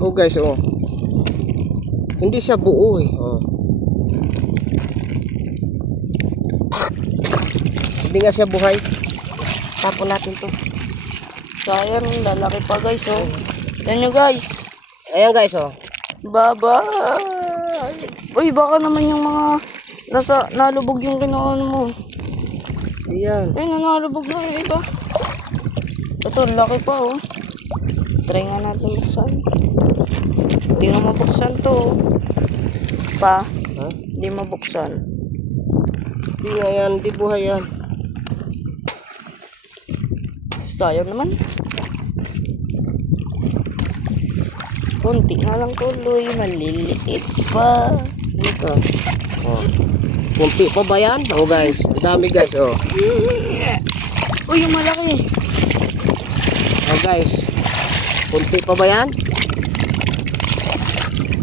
Oh guys, oh. Hindi siya buo eh. Oh. Hindi nga siya buhay. Tapon natin to. Sayang, lalaki pa guys oh. Yan nyo guys. Ayan guys, oh. Bye-bye. Uy, baka naman yung mga nalubog yung ginoon mo. Ayan. Ay, nalubog na yung iba. Ito, laki pa oh. Try nga natin buksan. Hindi na mabuksan to. Pa, Ha? hindi mabuksan. Hindi nga yan. Hindi buhay yan. Sayang naman. Kunti na lang tuloy, maliliit pa. Ito. Oh. Kunti pa ba yan? Oh guys. Ang dami guys, oh. Uy, yung malaki. Oh guys. Kunti pa ba yan?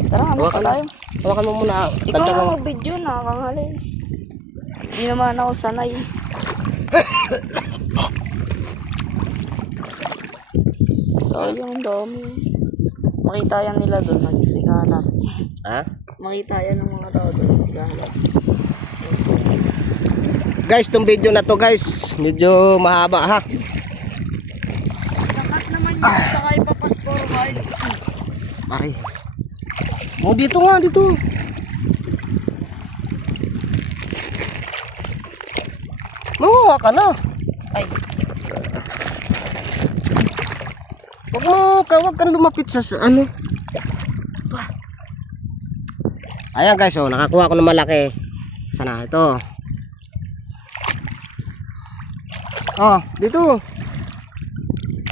Tara, ano pa tayo? Hawakan mo muna. Ikaw Tanda na mo. mag-video, nakakangalay. Hindi naman ako sanay. Sayang, dami. Makita yan nila doon, nagsigalat. Ha? Makita yan ng mga tao doon, nagsigalat. Guys, itong video na to guys. Medyo mahaba ha. Nakat naman yun, saka ipapas forward. Pare. Oh, dito nga, dito. Manguha ka na. Ay, Huwag kang lumapit sa ano. Ayan guys, oh, nakakuha ko ng malaki. Sana ito. Oh, dito.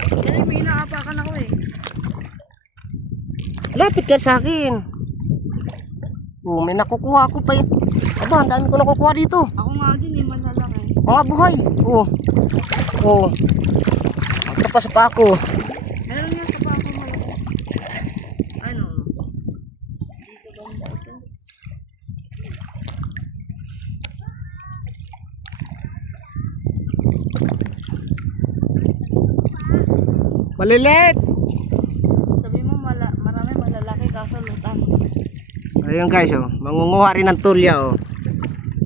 dali, may inaapakan ako eh. Lapit ka sa akin. Oh, may nakukuha ako pa eh. Aba, ang dami ko nakukuha dito. Ako nga din eh, malalaki. Mga buhay. Oh. Oh. Ang tapas pa ako. Meron nga sa pako malaki. Ano? Dito banda ito. Malilit. Sabi mo marami malalaki kaso lutang. Ayun guys, oh. Mangunguha rin ng tulya, oh.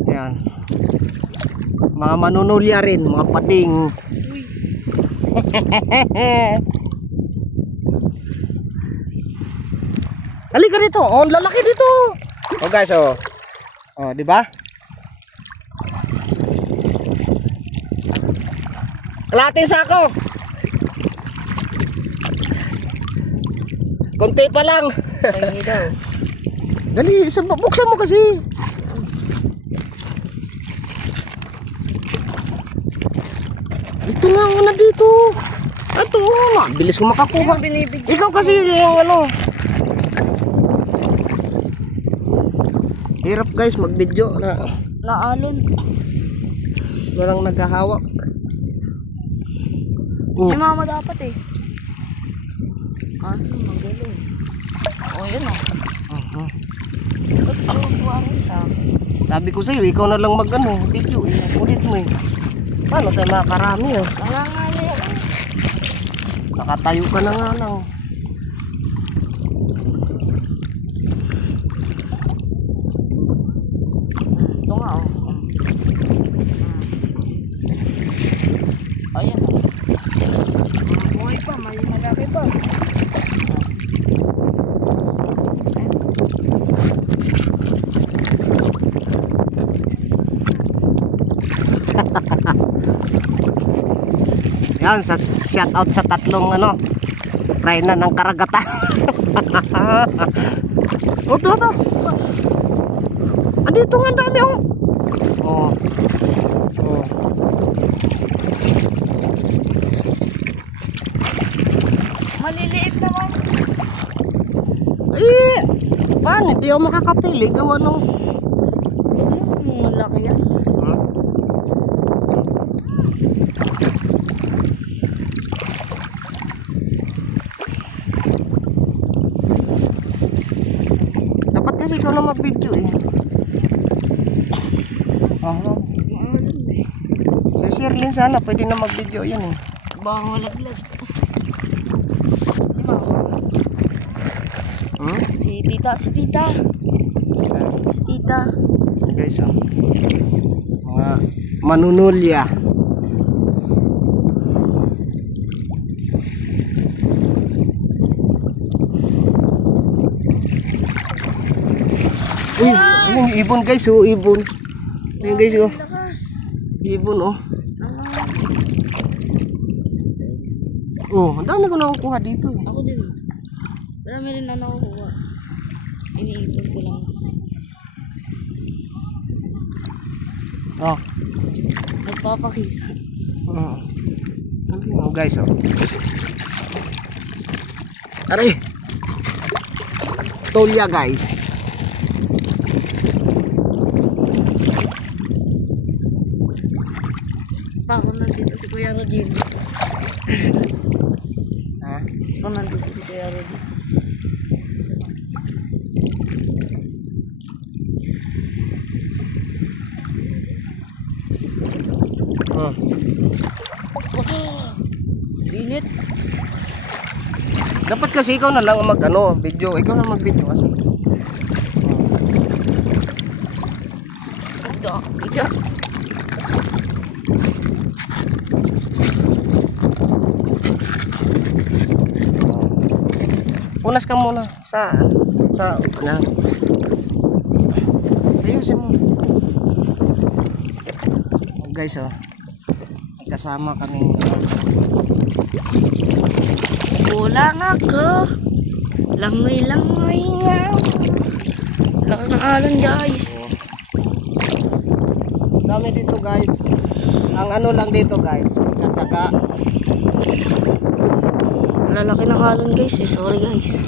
Ayan. Mga manunulya rin, mga pating. Uy, Halika dito. Oh, ang lalaki dito. Oh guys, oh. Oh, di ba? Kalating sako. Konti pa lang. tingin daw. Dali, buksan mo kasi. Ito nga una dito. Ito, mabilis ko makakuha. Sino binibigyan? Ikaw kasi yung ano. Hirap guys mag-video na Naalon. walang naghahawak. Si mama dapat eh. Kaso magaling. O yun o. Ba't kuha rin sa akin? Sabi ko sa'yo, ikaw na lang mag-ano, video eh. Ulit mo eh. Paano tayo makakarami oh? Nangangali ako. Nakatayo ka na nga lang. Ito nga o. Ayan o. Buhay pa, may malaki pa. Yan, shout out sa tatlong ano, reyna ng karagatan. Oh, ito. Andito nga ang dami oh. Oh. Oh. Maliliit naman. Eh, paano? Hindi ako makakapili. Gawa nung... Malaki yan. ikaw na mag-video eh. Aha. Si Sherlyn sana, pwede na mag-video yan eh. Baka malaglag. Si mama. Hmm? Si tita. Si tita. Guys, oh. Mga manunulya. Uy, ayun, ibon guys, oh, ibon. Ayun guys, oh. Lakas. Ibon, oh. Oh, ang dami ko nakukuha dito. Ako din. Marami rin na nakukuha. Iniipon ko lang. Oh. Nagpapakita. Oh, guys, oh. Aray. Tolya, guys. Ako nandito si Kuya Rodin. Ha? Ako nandito si Kuya Rodin. Oh. Binit. Dapat kasi ikaw na lang mag video. Ikaw na mag-video kasi. Ika. Punas ka muna sa ano. Ayusin mo. Oh, guys, oh. Kasama kami. Kulang ako. Langoy-langoy nga. Lakas ng alon, guys. Dami dito, guys. Ang ano lang dito, guys. Tsaka Lalaki ng alon, guys. Sorry, guys.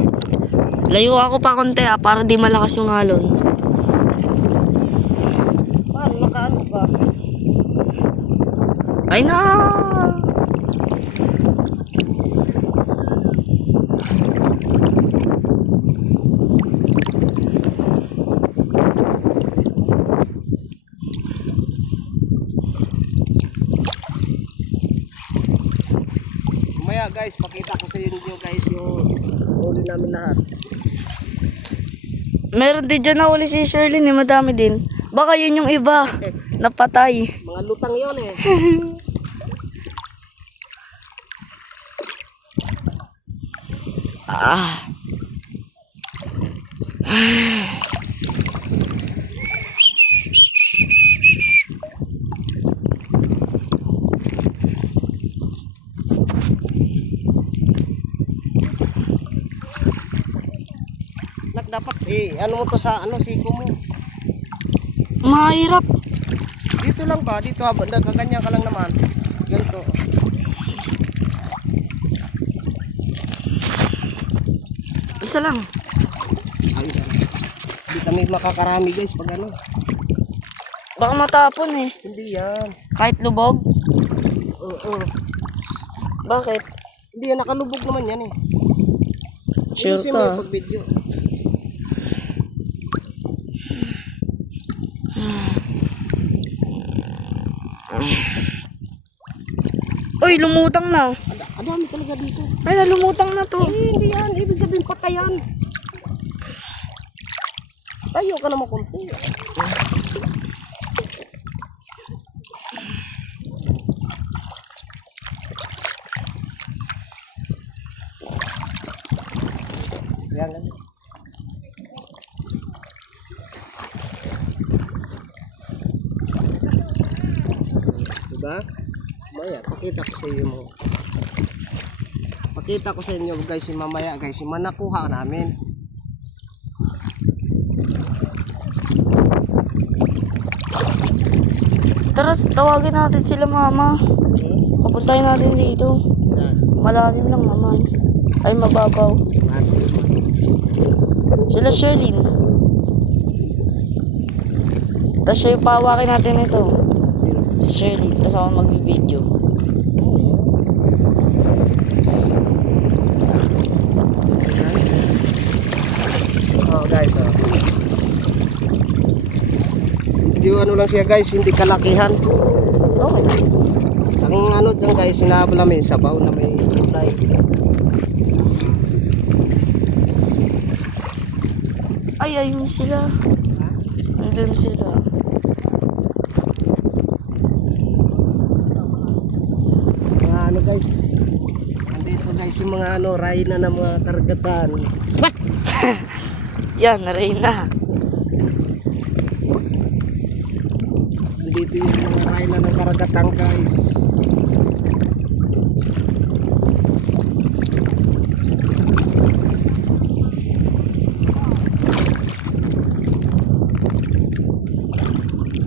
Layo ako pa konti para di malakas yung alon. paano nakaano ka? Ay na! Mamaya, guys, pakita ko sa inyo, guys, yung huli namin lahat. Meron din dyan na uli si Sherlyn, eh. Madami din. Baka yun yung iba. Napatay. Mga lutang yon eh. Ah. Dapat ano mo to sa siko mo. Mahirap. Dito lang ba? Dito habang nagkaganyan ka lang naman. Ganito. Isa lang. Ayos. Hindi kami makakarami, guys, pag ano. Baka matapon eh. Hindi yan. Kahit lubog. Oo. Bakit? Hindi yan, nakalubog naman yan eh. Sure Ayusin mo ka. yung pag-video. Uy, lumutang na. Ang dami talaga dito. Ay, nalumutang na to. Hindi yan. Ibig sabihin patayan. Tayo ka naman konti. Yan lang. Diba? Maya, pakita ko sa inyo mo. Pakita ko sa inyo guys, si mamaya guys, yung manakuha namin. Tara, tawagin natin sila mama. Papuntahin natin dito. Malalim lang naman. Ay, mababaw. Sila Sherlyn. Tapos siya yung pawakin natin ito. Si Sherlyn. Tapos ako magbibideo. Oh guys, oh. Medyo ano lang siya guys, hindi kalakihan. Oh. Ang ano dyan guys, sinabi namin sabaw na may kulay. Ay, ayun sila. Andun sila. Mga ano guys, andito guys yung mga ano, rayna ng mga karagatan. Bah! Yan, Reyna. Andito yung mga rayna ng karagatan guys.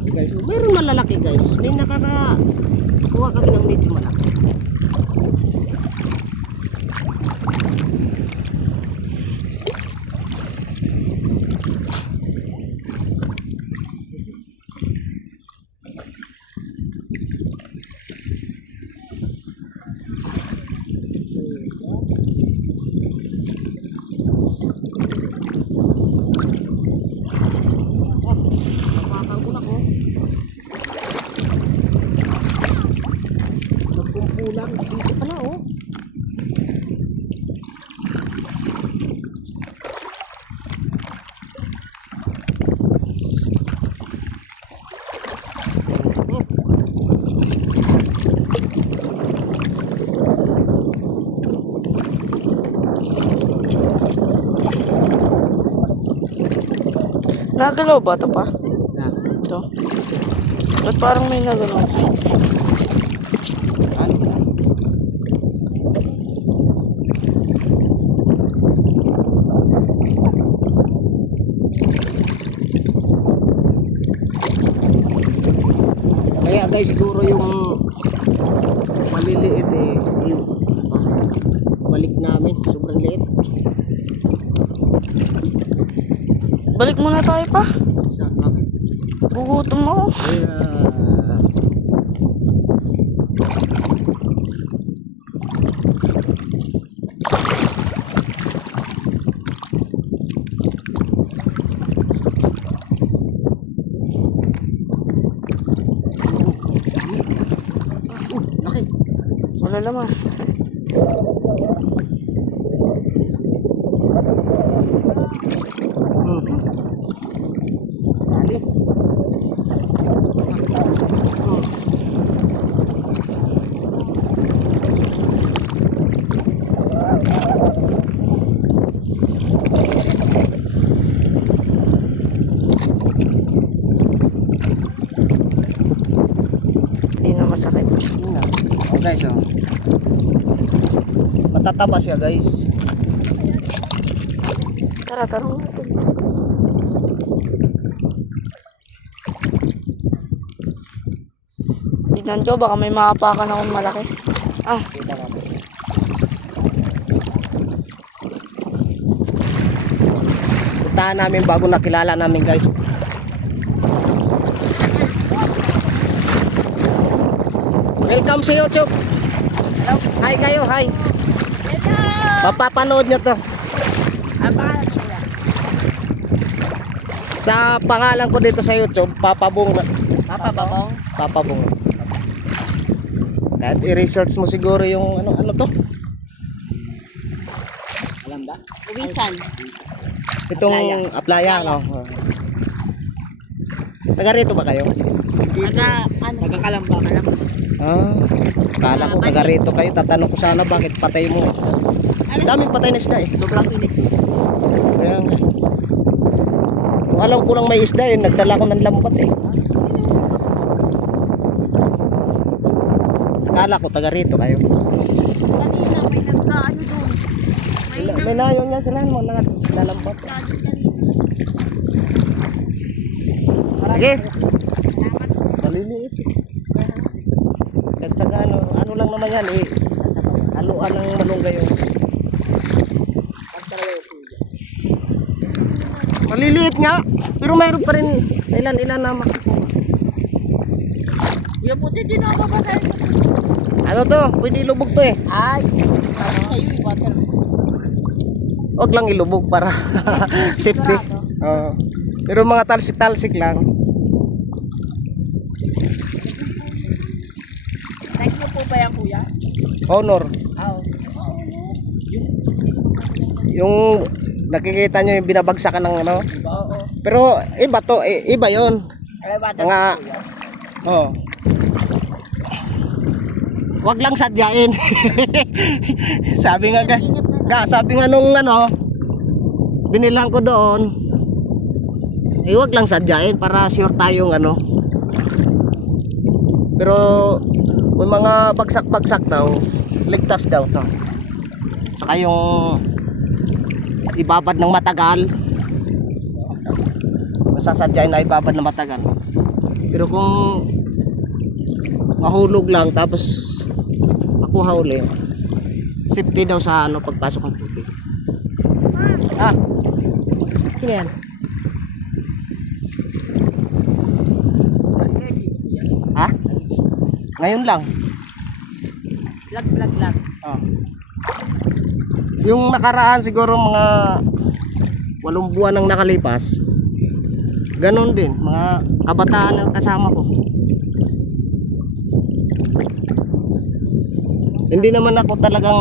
Guys, mayroon malalaki guys. May kuha kami ng medyo malaki. Napakangkulak oh. Nagkumpulan dito pala oh. Nagalaw ba ito pa? Na, Ito. Ba't parang may nagalaw? ano ba? Kaya guys, siguro yung maliliit eh, yung balik namin, sobrang liit. Balik muna tayo pa. Sa bakit? Gugutom mo. Kaya laki. Wala laman. Dali. Hindi na masakit. Yun na. Oh guys, oh. Matataba siya guys. Tara, tarong natin. Tignan ko, baka may makapakan akong malaki. Ah, Kita natin siya. Puntahan namin bago nakilala namin guys. Welcome sa YouTube. Hi kayo, hi. Mapapanood nyo to. Sa pangalan ko dito sa YouTube, Papabong. papabong. Papabong. Kahit i-research mo siguro yung ano to? Alam ba? Uwisan. Itong aplaya, no? Taga rito ba kayo? Nagkakalamba ka lang. Ah, kala ko taga rito kayo. Tatanong ko sana bakit patay mo isda. Daming patay na isda eh. Sobrang tinik. Kaya nga. Kung alam ko lang may isda eh, nagdala ko ng lambat eh. Kala ko taga rito kayo. Kanina may nagkaano doon. May nayon nga sila mo nalalambat. Sige. Maliliit. At saka ano lang naman yan eh. Haluan ng malunggay yun. Maliliit nga. Pero mayroon pa rin ilan na makukuha. Yung puti din ako babasahin mo. Ano to? Pwede ilubog to eh. Ay, para sa'yo yung water. Huwag lang ilubog para safety. Oo. Pero mga talsik-talsik lang. Like mo po ba yan, kuya? Honor. Oo. Yung nakikita nyo yung binabagsakan ng ano. Oo. Pero iba to, iba yon. Kaya bata Mga, oh. Wag lang sadyain. Sabi nga sabi nga nung ano, binilang ko doon. Wag lang sadyain para sure tayong ano. Pero kung mga bagsak-bagsak daw, ligtas daw to. Saka yung ibabad ng matagal, masasadyain na ibabad ng matagal. Pero kung mahulog lang tapos makuha uli, safety daw sa ano pagpasok ng tubig. Sino yan? Ha? Ngayon lang. Lag lang. Yung nakaraan siguro mga 8 buwan ang nakalipas. Ganon din, mga kabataan ang kasama ko. Hindi naman ako talagang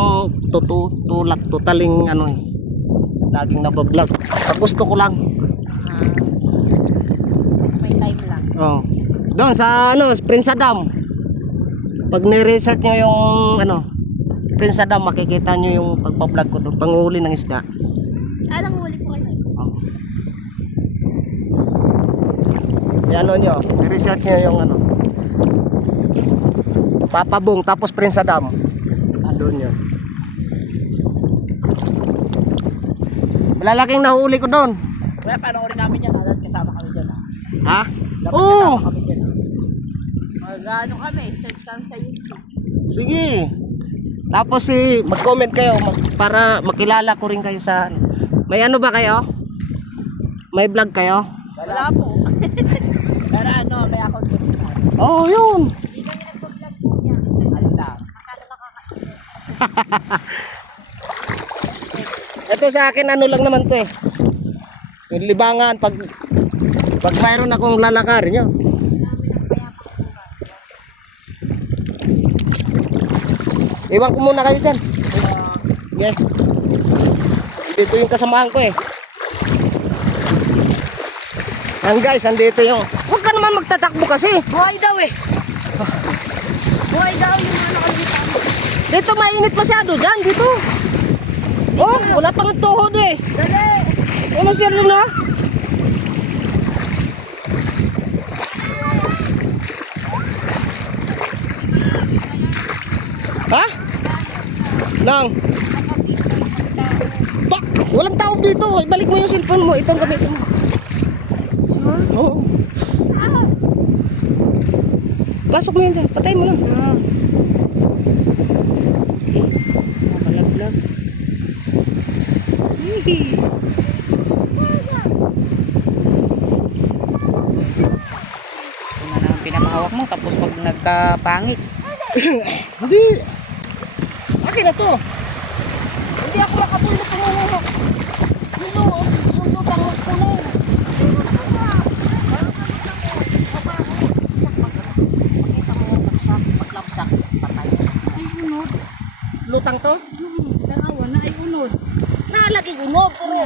totaling ano eh. Laging nabablog. Pag gusto ko lang. May time lang. Oh. Doon sa ano, Prince Adam. Pag ni-research nyo yung ano, Prince Adam, makikita nyo yung pagpa-vlog ko doon, panghuli ng isda. Anong huli po kayo? Yan ano nyo, i-research nyo yung ano, Papabong, tapos Prince Adam. Doon yun. Malalaking nahuli ko doon. Kaya panoorin namin yan. Dapat kasama kami dyan. Ha? Dapat Oo. kasama kami dyan. Mag-ano kami, search kami sa YouTube. Sige. Tapos mag-comment kayo para makilala ko rin kayo sa may ano ba kayo? May vlog kayo? Wala po. Pero ano, may account ko sa Oh, yun. Hindi kami nagpa-vlog po niya. Ano lang. Ito sa akin ano lang naman to eh. Yung libangan pag mayroon akong lalakarin nyo. Iwan ko muna kayo dyan. Okay. Dito yung kasamahan ko eh. Yan guys, andito yung... Huwag ka naman magtatakbo kasi. Buhay daw eh. Buhay daw yung ano dito. Dito mainit masyado dyan, dito. Oh, wala pang tuhod eh. Dali. Ano siya rin na? Ha? Nang? Walang tao dito. Ibalik mo yung cellphone mo. Itong gamitin mo. Oo. Pasok mo yan dyan. Patay mo lang. Makalaglag. Ito na lang pinapahawak mo tapos pag nagkapangit. Hindi. Akin na to. Hindi ako makatulog kung ano. Yung lutang puno. Paglapsak, patay. Ay, unod. Lutang to? Tanawan na ay unod. Nalagi unob pero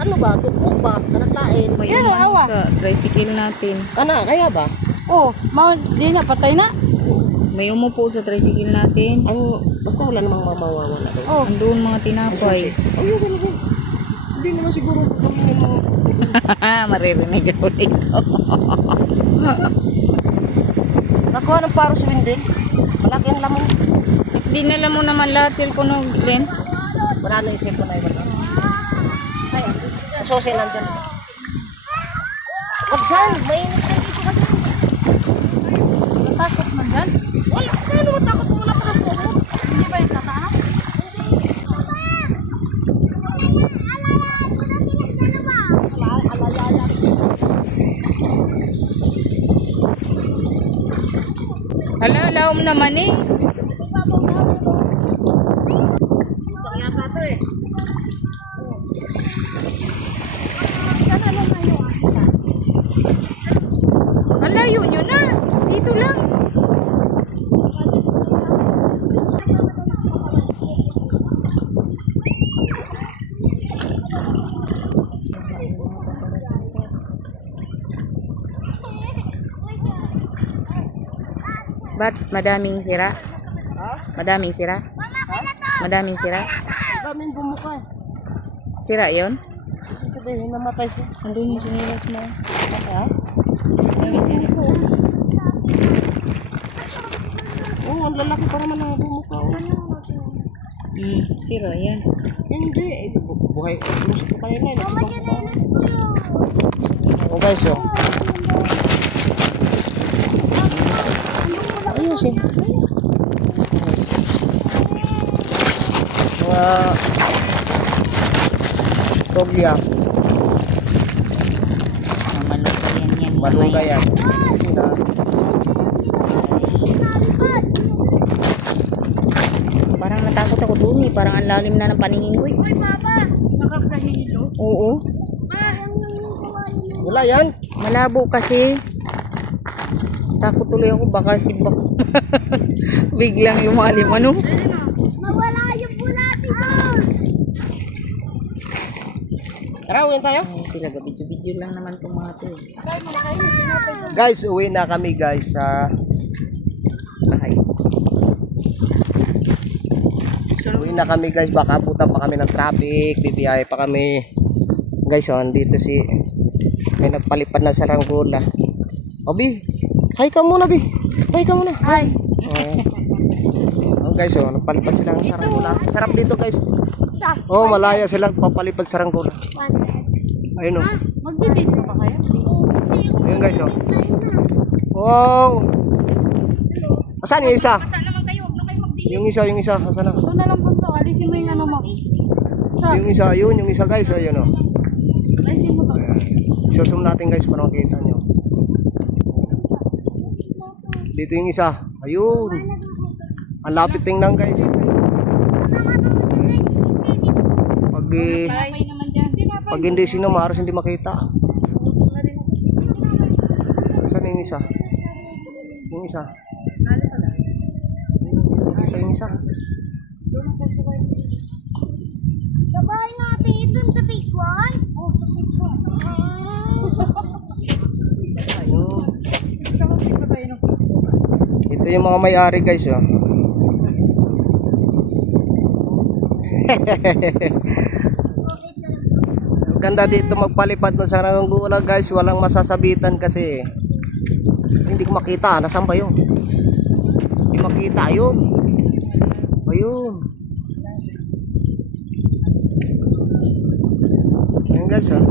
ano ba? Tukog ba? Kanaglain. May Yan, uman awa. sa tricycle natin. Ana, kaya ba? Oh, di na, patay na. May umupo sa tricycle natin. Basta wala namang mamawawala doon. Oh, Andun mga tinapay. Oh, yun talaga. Hindi naman siguro kami ng mga... Maririnig ako dito. Nakuha ng paro si Wendell. Malaki ang laman. Dinala mo naman lahat cellphone mo, Glenn. Wala na isip ko na iba. Ay, asosin nandyan. Wag dyan, mainit na dito kasi. natakot man dyan. Wala, paano matakot mo? Wala pa ng tuhod. Hindi ba yung tataas? Alaw mo naman eh. Yata to eh. Ba't madaming sira? Ha? Madaming sira? Madaming sira? Daming bumuka. Sira yon? Ibig sabihin, namatay siya. Andun yung sinilas mo. Ha? Madaming sira. Oo, ang lalaki pa naman ang bumuka. Sira yan. Hindi. Buhay. Gusto kanina. Oh guys, oh. Ayun siya. Mga togya. Malunggay yan. Malunggay yan. Parang natakot ako dun eh. Parang ang lalim na ng paningin ko eh. Nakakahilo. Oo. Wala yan. Malabo kasi. Takot tuloy ako. Baka si biglang lumalim. Ano? Mawala yung bulati ko. Tara, uwi tayo. Oh, sila video lang naman itong mga to eh. Guys, uwi na kami guys sa Bahay. uwi na kami guys. Baka abutan pa kami ng traffic. Bibiyahe pa kami. Guys, oh, andito si may nagpalipad na saranggola. Obi, hi ka muna, Bi. Hi ka muna. Ay. Oh guys, oh, nagpalipad sila ng saranggola. Sarap dito guys. Oh, malaya sila papalipad saranggola. Ayun oh. Magbibis ka ba kayo? Ayun guys, oh. Wow. Asan yung isa? Yung isa. Asan na? Ito na lang po. Alisin mo yung ano mo. Yung isa guys, ayun oh. Alisin mo to. Isusum natin guys para makita nyo. Dito yung isa. Ayun. Ang lapit tingnan guys. Tinapay naman dyan. Tinapay. Pag hindi sino maros hindi makita. Saan yung isa? Yung isa. Nakita yung isa. Sabay natin ito sa phase 1. Oh, sa phase 1. Ayun. Ito yung mga may-ari guys oh. Ang ganda dito magpalipad ng saranggola guys. Walang masasabitan kasi hindi ko makita. Nasaan ba yun? Hindi makita yun. Ayun. Ayan guys oh.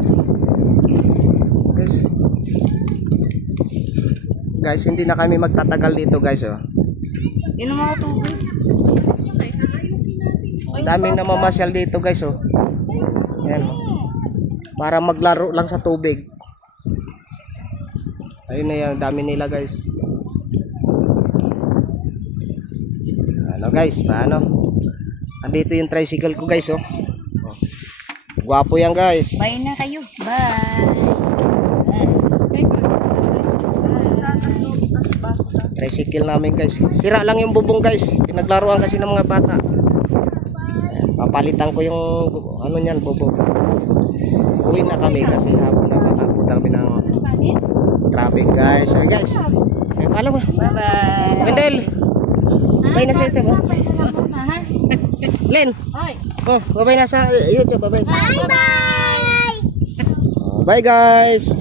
Guys, hindi na kami magtatagal dito guys oh. Yun ang mga tubig. Ang daming namamasyal dito guys oh. Ayan oh. Para maglaro lang sa tubig. Ayun na yan, dami nila guys. Ano guys, paano? Andito yung tricycle ko guys oh. Gwapo yan guys. Bye na kayo. Bye. Tricycle namin guys. Sira lang yung bubong guys. Pinaglaruan kasi ng mga bata. Papalitan ko yung ano niyan, bubong. Uwi na kami kasi hapon na makapunta kami ng traffic guys. So guys. Alam mo. Bye-bye. Wendel. Bye na sa YouTube. Oh. Len. Ay. Oh, bye na sa YouTube. Bye. Bye-bye! Bye guys.